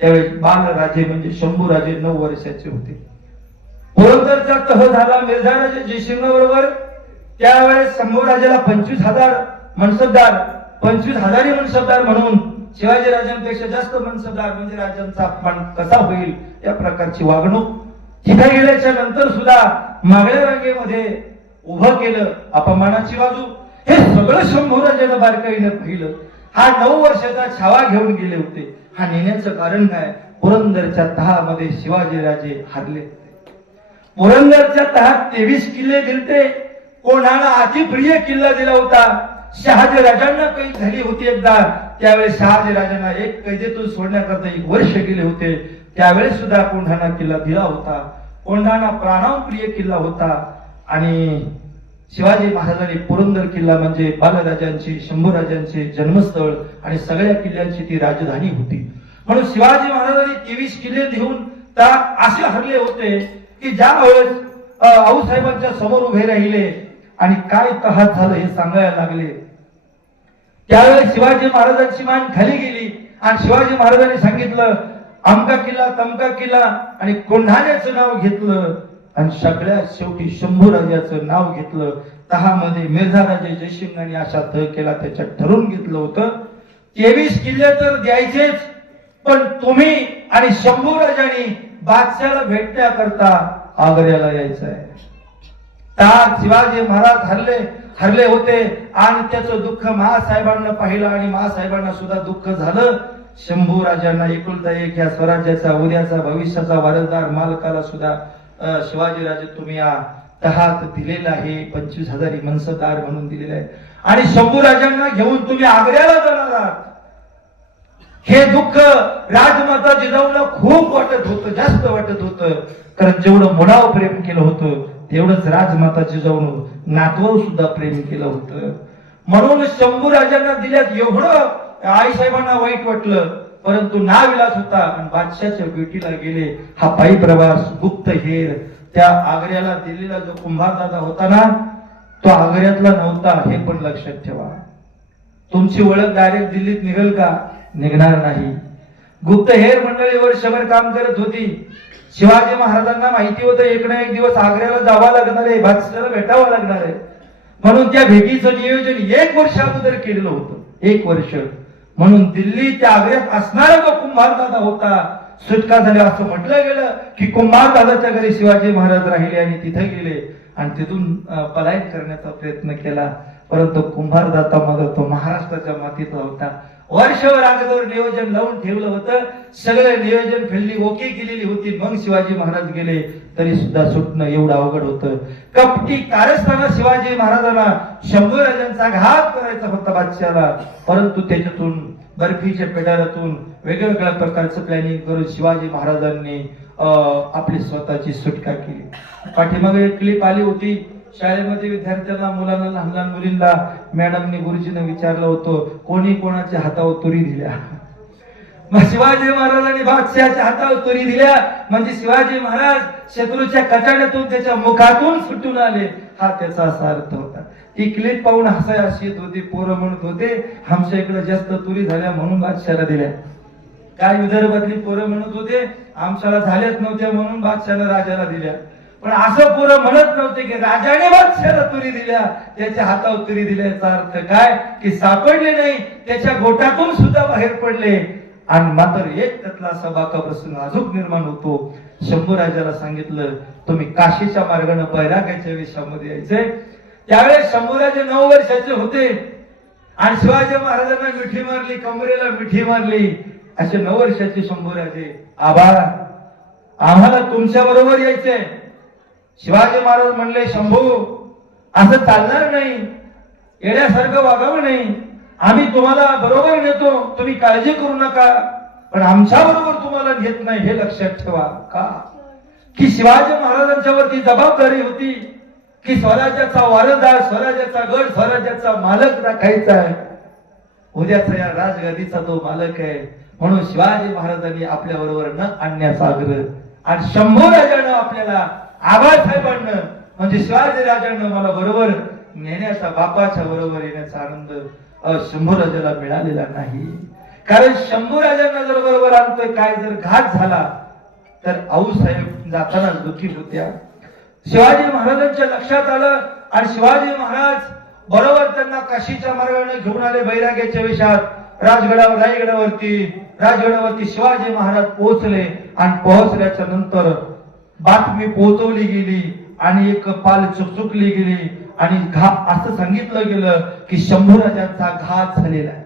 त्यावेळेस बालराजे म्हणजे शंभूराजे 9 वर्षाचे होते. पुरंदरचा तह झाला मिर्झाराजे जयसिंग बरोबर. त्यावेळेस शंभूराजाला 25,000 मनसबदार, 25,000 मनसबदार म्हणून शिवाजी राजांपेक्षा जास्त मनसबदार म्हणजे राजांचा अपमान कसा होईल या प्रकारची वागणूक. तिथे गेल्याच्या नंतर सुद्धा मागल्या रांगेमध्ये उभं केलं, अपमानाची बाजू. हे सगळं शंभूराजानं बारकाईने पाहिलं. हा 9 वर्षाचा छावा घेऊन गेले होते. हा नेण्याचं कारण काय? पुरंदरच्या तहामध्ये शिवाजी राजे हारले होते. पुरंदरच्या तहात 23 किल्ले दिलते. कोणाला अतिप्रिय किल्ला दिला होता शहाजी राजांना. काही झाली होती एकदा, त्यावेळेस शहाजी राजांना एक कैदेतून सोडण्याकरता 1 वर्ष गेले होते. त्यावेळेस सुद्धा कोंढाणा किल्ला दिला होता. कोंढाणा प्राणप्रिय किल्ला होता आणि शिवाजी महाराजांनी पुरंदर किल्ला म्हणजे बालराजांची, शंभूराजांचे जन्मस्थळ आणि सगळ्या किल्ल्यांची ती राजधानी होती. म्हणून शिवाजी महाराजांनी 23 किल्ले देऊन तर असे हरले होते की ज्या वेळेस आऊसाहेबांच्या समोर उभे राहिले आणि काय तहात झालं हे सांगायला लागले, त्यावेळेस शिवाजी महाराजांची मान खाली गेली आणि शिवाजी महाराजांनी सांगितलं अमका किल्ला तमका किल्ला आणि कोंढाण्याचं नाव घेतलं आणि सगळ्यात शेवटी शंभूराजाचं नाव घेतलं. तहामध्ये मिर्झाराजे जयसिंगांनी अशा तह केला, त्याच्यात ठरवून घेतलं होतं 23 किल्ले तर द्यायचेच, पण तुम्ही आणि शंभूराजांनी बादशाला भेटण्याकरता आग्र्याला यायचं आहे. त्या शिवाजी महाराज हरले होते आणि त्याचं दुःख महासाहेबांना पाहिलं आणि महासाहेबांना सुद्धा दुःख झालं. शंभू राजांना एकुलता एक या स्वराज्याचा उद्याचा भविष्याचा वारसदार मालकाला सुद्धा शिवाजी राजे तुम्ही या तहात दिलेला आहे, 25,000 मनसदार म्हणून दिलेला आहे आणि शंभू राजांना घेऊन तुम्ही आग्र्याला जाणार आहात. हे दुःख राजमाता जिजाऊला खूप वाटत होतं, जास्त वाटत होतं, कारण जेवढं मुलावर प्रेम केलं होतं तेवढंच राजमाता जिजाऊन नातवावर सुद्धा प्रेम केलं होतं. म्हणून शंभू राजांना दिल्यात एवढं आईसाहेबांना वाईट वाटलं, परंतु नाविलाज होता आणि बादशाच्या भेटीला गेले. हा पायी प्रवास गुप्तहेर त्या आग्र्याला दिलेला जो कुंभारदादा होता ना, तो आग्र्यातला नव्हता, हे पण लक्षात ठेवा. तुमची ओळख डायरेक्ट दिल्लीत निघेल का? निघणार नाही. गुप्तहेर मंडळी वर्षभर काम करत होती. शिवाजी महाराजांना माहिती होतं एक ना एक दिवस आग्र्याला जावं लागणार आहे, बादशाला भेटावं लागणार आहे, म्हणून त्या भेटीचं नियोजन 1 वर्ष अगोदर केलेलं होतं. 1 वर्ष. म्हणून दिल्ली त्या आग्र्यात असणारा जो कुंभारदादा होता, सुटका झाली असं म्हटलं गेलं की कुंभारदादाच्या घरी शिवाजी महाराज राहिले आणि तिथे गेले आणि तिथून पलायन करण्याचा प्रयत्न केला, परंतु कुंभारदादा मग तो महाराष्ट्राच्या मातीतला होता. वर्षभर अगोदर नियोजन लावून ठेवलं होतं, सगळं नियोजन फिल्डिंग ओके केलेली होती, मग शिवाजी महाराज गेले, तरी सुद्धा सुटणं एवढं अवघड होतं. कपटी कारस्थाना शिवाजी महाराजांना शंभूराजांचा घात करायचा होता बादशाला, परंतु त्याच्यातून बर्फीच्या पेटारातून वेगवेगळ्या प्रकारचं प्लॅनिंग करून शिवाजी महाराजांनी आपली स्वतःची सुटका केली. पाठीमागे एक क्लिप आली होती शाळेमध्ये, विद्यार्थ्यांना मुलांना लहान लहान मुलींना मॅडमने गुरुजीने विचारलं होतं कोणी कोणाच्या हातावर तुरी दिल्या. मग शिवाजी महाराजांनी बादशाच्या हातावर तुरी दिल्या म्हणजे शिवाजी महाराज शत्रूच्या कचाड्यातून त्याच्या मुखातून सुटून आले, हा त्याचा असा अर्थ होता. ती क्लिप पाहून हसाय अशी येत होती. पोरं म्हणत होते आमच्या इकडे जास्त तुरी झाल्या म्हणून बादशाला दिल्या. काय विदर्भातली पोरं म्हणत होते आमच्याला झाल्याच नव्हत्या म्हणून बादशाला राजाला दिल्या. पण असं पोरं म्हणत नव्हते की राजाने बादशाला तुरी दिल्या, त्याच्या हातावर तुरी दिल्याचा अर्थ काय की सापडले नाही, त्याच्या गोटातून सुद्धा बाहेर पडले. आणि मात्र एक त्यातला असा बाका प्रसंग अजून निर्माण होतो. शंभूराजाला सांगितलं तुम्ही काशीच्या मार्गाने बैराग्याच्या वेशामध्ये यायचंय. त्यावेळेस शंभूराजे 9 वर्षाचे होते आणि शिवाजी महाराजांना मिठी मारली, कमरेला मिठी मारली. असे 9 वर्षाचे शंभूराजे, आबा आम्हाला तुमच्या बरोबर यायचंय. शिवाजी महाराज म्हणले शंभू असं चालणार नाही, येण्यासारखं वागावं नाही, आम्ही तुम्हाला बरोबर नेतो, तुम्ही काळजी करू नका, पण आमच्या बरोबर तुम्हाला घेत नाही हे लक्षात ठेवा. का की शिवाजी महाराजांच्या वरती जबाबदारी होती की स्वराज्याचा वारसदार, स्वराज्याचा गड, स्वराज्याचा मालक राखायचा आहे. उद्याचा या राजगादीचा तो मालक आहे. म्हणून शिवाजी महाराजांनी आपल्या बरोबर न आणण्याचा आग्रह आणि शंभूराजांना आपल्याला आबासाहेबांना म्हणजे शिवाजी राजांना मला बरोबर नेण्याचा, बापाच्या बरोबर येण्याचा आनंद शंभूराजाला मिळालेला नाही. कारण शंभूराजांना जर बरोबर आणतोय, काय जर घात झाला तर आऊसाहेब जाताना दुःखी होत्या. शिवाजी महाराजांच्या लक्षात आलं आणि शिवाजी महाराज बरोबर त्यांना काशीच्या मार्गाने घेऊन आले बैराग्याच्या वेशात. राजगडावरती शिवाजी महाराज पोहोचले आणि पोहोचल्याच्या नंतर बातमी पोहोचवली गेली आणि एक पाल चुकचुकली गेली आणि असं सांगितलं गेलं की शंभूराजांचा घात झालेला आहे.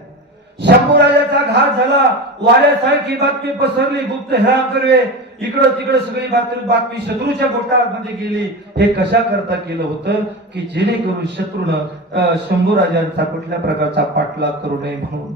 शंभूराजाचा घात झाला. वाऱ्यासारखी बातमी पसरली. गुप्त हेरांकर्वे इकडं तिकडं सगळी बातमी शत्रूच्या गोटामध्ये गेली. हे कशा करता केलं होतं की जेणेकरून शत्रूनं शंभूराजांचा कुठल्या प्रकारचा पाठलाग करू नये म्हणून.